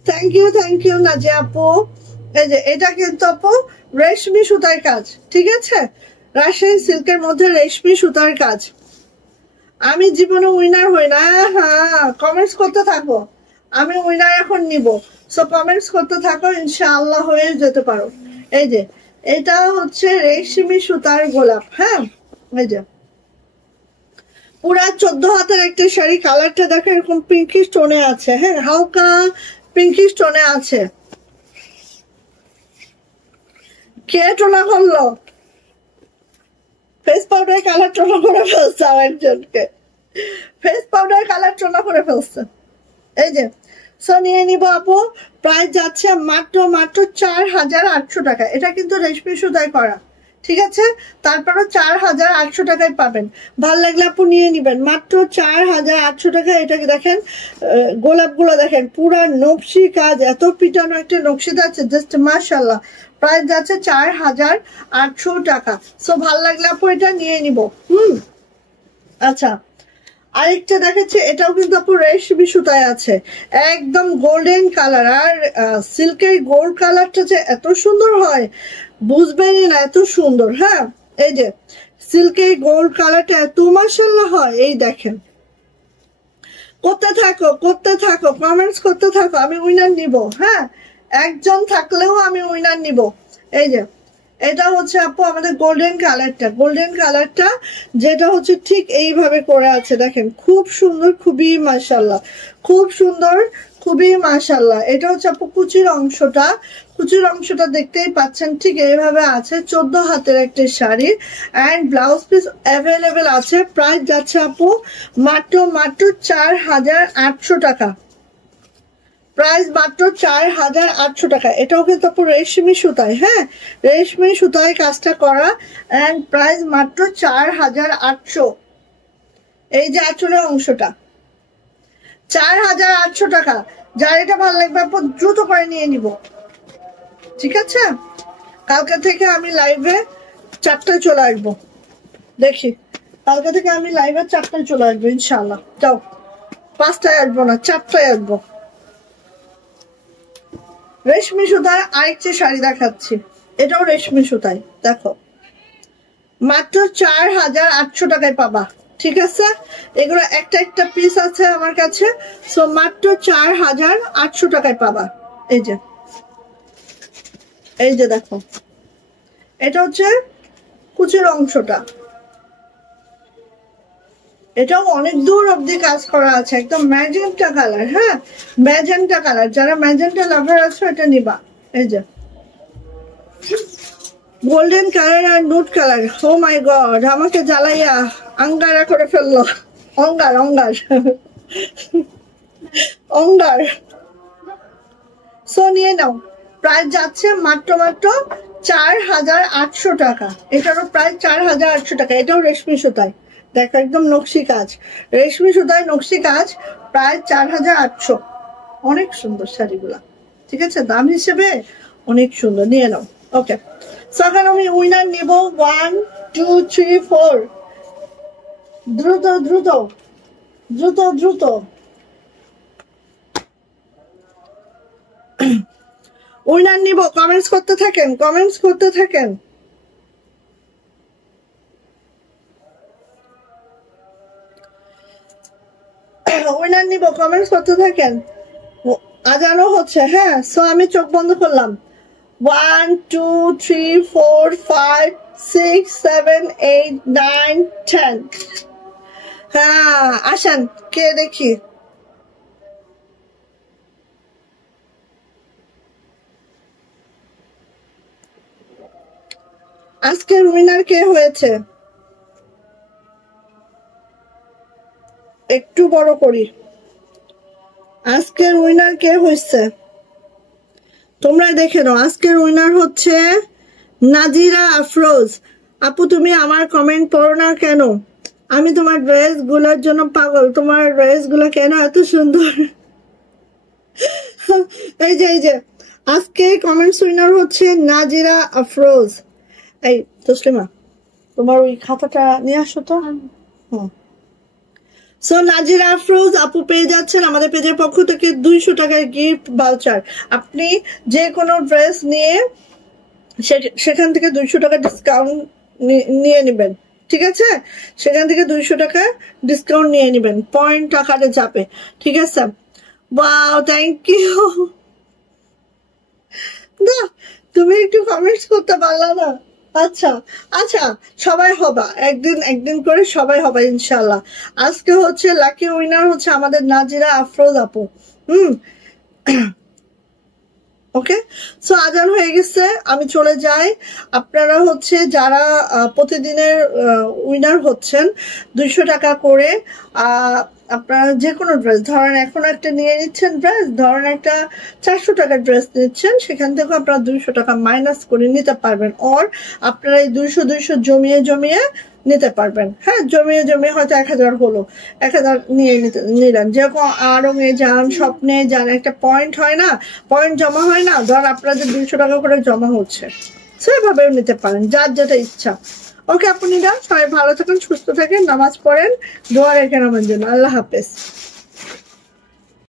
থ্যাংক ইউ নাজিয়া আপু। এই যে এটা কিন্তু আপু রেশমি সুতার কাজ, ঠিক আছে, রাজশাহী সিল্কের মধ্যে রেশমি সুতার কাজ। আমি জীবনে উইনার হই না, হ্যাঁ কমেন্টস করতে থাকো, আমি উইনার এখন নিব, সো কমেন্টস করতে থাকো, ইনশাআল্লাহ হয়ে যেতে পারো। এই যে এটা হচ্ছে রেশমি সুতার গোলাপ, হ্যাঁ এই যে পুরা 14 হাতের একটা শাড়ি, কালারটা দেখো এরকম পিঙ্কিশ টোনে আছে, হ্যাঁ হালকা পিঙ্কিশ টোনে আছে। কে টোনা করলো? ফেস পাউডার কালার টোনা করে ফেলছে, আরেকজনকে ফেস পাউডার কালার টোনা করে ফেলছে। এই যে সো নিয়ে নিব আপু, প্রাইস যাচ্ছে মাত্র 4,800 টাকা। এটা কিন্তু রেশমি সুতায় করা, ঠিক আছে, তারপরও 4,800 টাকায় পাবেন। ভাল লাগলে আপু নিয়ে নিবেন, মাত্র 4,800 টাকা। এটাকে দেখেন গোলাপগুলো দেখেন পুরা নকশি কাজ, এত পিটানো একটা নকশি আছে, জাস্ট মাশাআল্লাহ। প্রাইস যাচ্ছে 4,800 টাকা। সো ভাল লাগলে আপু এটা নিয়ে নিব। আচ্ছা আরেকটা দেখাচ্ছে, এটাও কিন্তু আপু রেশমি সুতায় আছে, একদম গোল্ডেন কালার। আর সিল্কের গোল্ড কালারটা যে এত সুন্দর হয় বুঝবেনই না, এত সুন্দর। হ্যাঁ এই যে সিল্কের গোল্ড কালারটা এত মাশাআল্লাহ হয়। এই দেখেন করতে থাকো কমেন্টস করতে থাকো, আমি উইনার নিব। হ্যাঁ একজন থাকলেও আমি উইনার নিব। এই যে এটা হচ্ছে আপু আমাদের গোল্ডেন কালারটা যেটা হচ্ছে ঠিক এইভাবে করে আছে, দেখেন খুব সুন্দর, খুবই মাশাআল্লাহ, খুব সুন্দর, খুবই মাশাআল্লাহ। এটা হচ্ছে আপু কুচির অংশটা দেখতেই পাচ্ছেন, ঠিক এইভাবে আছে। 14 হাতের একটা sari and blouse piece available আছে। প্রাইস যাচ্ছে আপু মাত্র 4,800 টাকা। প্রাইস মাত্র 4,800 টাকা। এটাও কিন্তু আপু রেশমি সুতায়, হ্যাঁ রেশমি সুতায় কাজটা করা, এন্ড প্রাইস মাত্র 4,800। এই যে আঁচলের অংশটা 4,800 টাকা। যার এটা ভালো লাগবে আপু দ্রুত করে নিয়ে নিব, ঠিক আছে। কালকে থেকে আমি লাইভে 4টায় চলে আসবো, দেখি কালকে থেকে আমি লাইভে 4টায় চলে আসবো ইনশাআল্লাহ। যাও 5টায় আসবো না, 4টায় আসবো। রেশমি সুতার আরেকটি শাড়ি দেখাচ্ছি, এটাও রেশমি সুতায়, দেখো মাত্র 4,800 টাকায় পাবা, ঠিক আছে। এগুলো একটা পিস আছে আমার কাছে, সো মাত্র 4,800 টাকায় পাবা। এই যে দেখো এটা হচ্ছে কুচির অংশটা, এটাও অনেক দূর অব্দি কাজ করা আছে, একদম ম্যাজেন্টা কালার, হ্যাঁ ম্যাজেন্টা কালার, যারা ম্যাজেন্টা লাভার আছে এটা নিবা। এই যে গোল্ডেন কালার আর নুট কালার, ও মাই গড আমাকে জ্বালাইয়া আঙ্গারা করে ফেললো, অঙ্গার অঙ্গার। সো নিয়ে নাও, প্রাইস যাচ্ছে মাত্র 4,800 টাকা। এটারও প্রাইস 4,800 টাকা। এটাও রেশমি সুতায়, দেখো একদম নকশি কাজ, রেশমি সুতায় নকশি কাজ, প্রায় 4,800। অনেক সুন্দর শাড়িগুলা, ঠিক আছে, দাম হিসেবে অনেক সুন্দর, নিয়ে নাও। ওকে সো এখন আমি উইনার নিব, 1 2 3 4, দ্রুত দ্রুত দ্রুত দ্রুত উইনার নিব, কমেন্টস করতে থাকেন। উইনার নিব, কমেন্টস করতে থাকেন। আজানও হচ্ছে, হ্যাঁ সো আমি চোখ বন্ধ করলাম। 1 2 3 4 5 6 7 8 9 10। হ্যাঁ আসেন, কে দেখি আজকের উইনার কে হয়েছে। একটু বড় করি। আজকের উইনার কে হয়েছে তোমরা দেখে নাও। আজকের উইনার হচ্ছে নাজিরা আফরোজ। আপু তুমি আমার কমেন্ট পড়ো না কেন? আমি তোমার ড্রেস গুলোর জন্য পাগল। তোমার ড্রেস গুলো কেন এত সুন্দর? এই যে আজকে কমেন্টস উইনার হচ্ছে নাজিরা আফরোজ। এই তসলিমা তোমার ওই খাতাটা নিয়ে আসো তো। সো নাজিরা আফরোজ আপু পেয়ে যাচ্ছেন আমাদের পেজের পক্ষ থেকে 200 টাকার গিফট ভাউচার। আপনি যে কোনো ড্রেস নিয়ে সেখান থেকে 200 টাকা ডিসকাউন্ট নিয়ে নেবেন, ঠিক আছে? সেখান থেকে 200 টাকা ডিসকাউন্ট নিয়ে নেবেন, পয়েন্ট আকারে যাবে, ঠিক আছে? Wow, thank you. না তুমি একটু কমেন্টস করতে পারলা না? আচ্ছা আচ্ছা, সবাই হবা, একদিন করে সবাই হবা ইনশাল্লাহ। আজকে হচ্ছে লাকি উইনার হচ্ছে আমাদের নাজিরা আফরোজ আপু। ওকে, সো আজান হয়ে গেছে, আমি চলে যাই। আপনারা হচ্ছে যারা প্রতিদিনের উইনার হচ্ছেন 200 টাকা করে, আপনারা যে কোনো ড্রেস ধরেন, এখন একটা নিয়ে নিচ্ছেন ড্রেস, ধরেন একটা 400 টাকার ড্রেস নিচ্ছেন, সেখান থেকে আপনারা 200 টাকা মাইনাস করে নিতে পারবেন। ওর আপনারা এই 200 জমিয়ে নিতে পারবেন। হ্যাঁ, জমিয়ে হয়তো 1000 হলো, 1000 নিয়ে নিলেন। যেরকম আড়ঙে যান, স্বপ্নে যান, একটা পয়েন্ট হয় না, পয়েন্ট জমা হয় না, ধর আপনাদের 200 টাকা করে জমা হচ্ছে, সেভাবেও নিতে পারেন, যার যেটা ইচ্ছা। ওকে আপনি সবাই ভালো থাকেন, সুস্থ থাকেন, নামাজ পড়েন, দোয়া রেখেন আমার জন্য। আল্লাহ হাফেজ।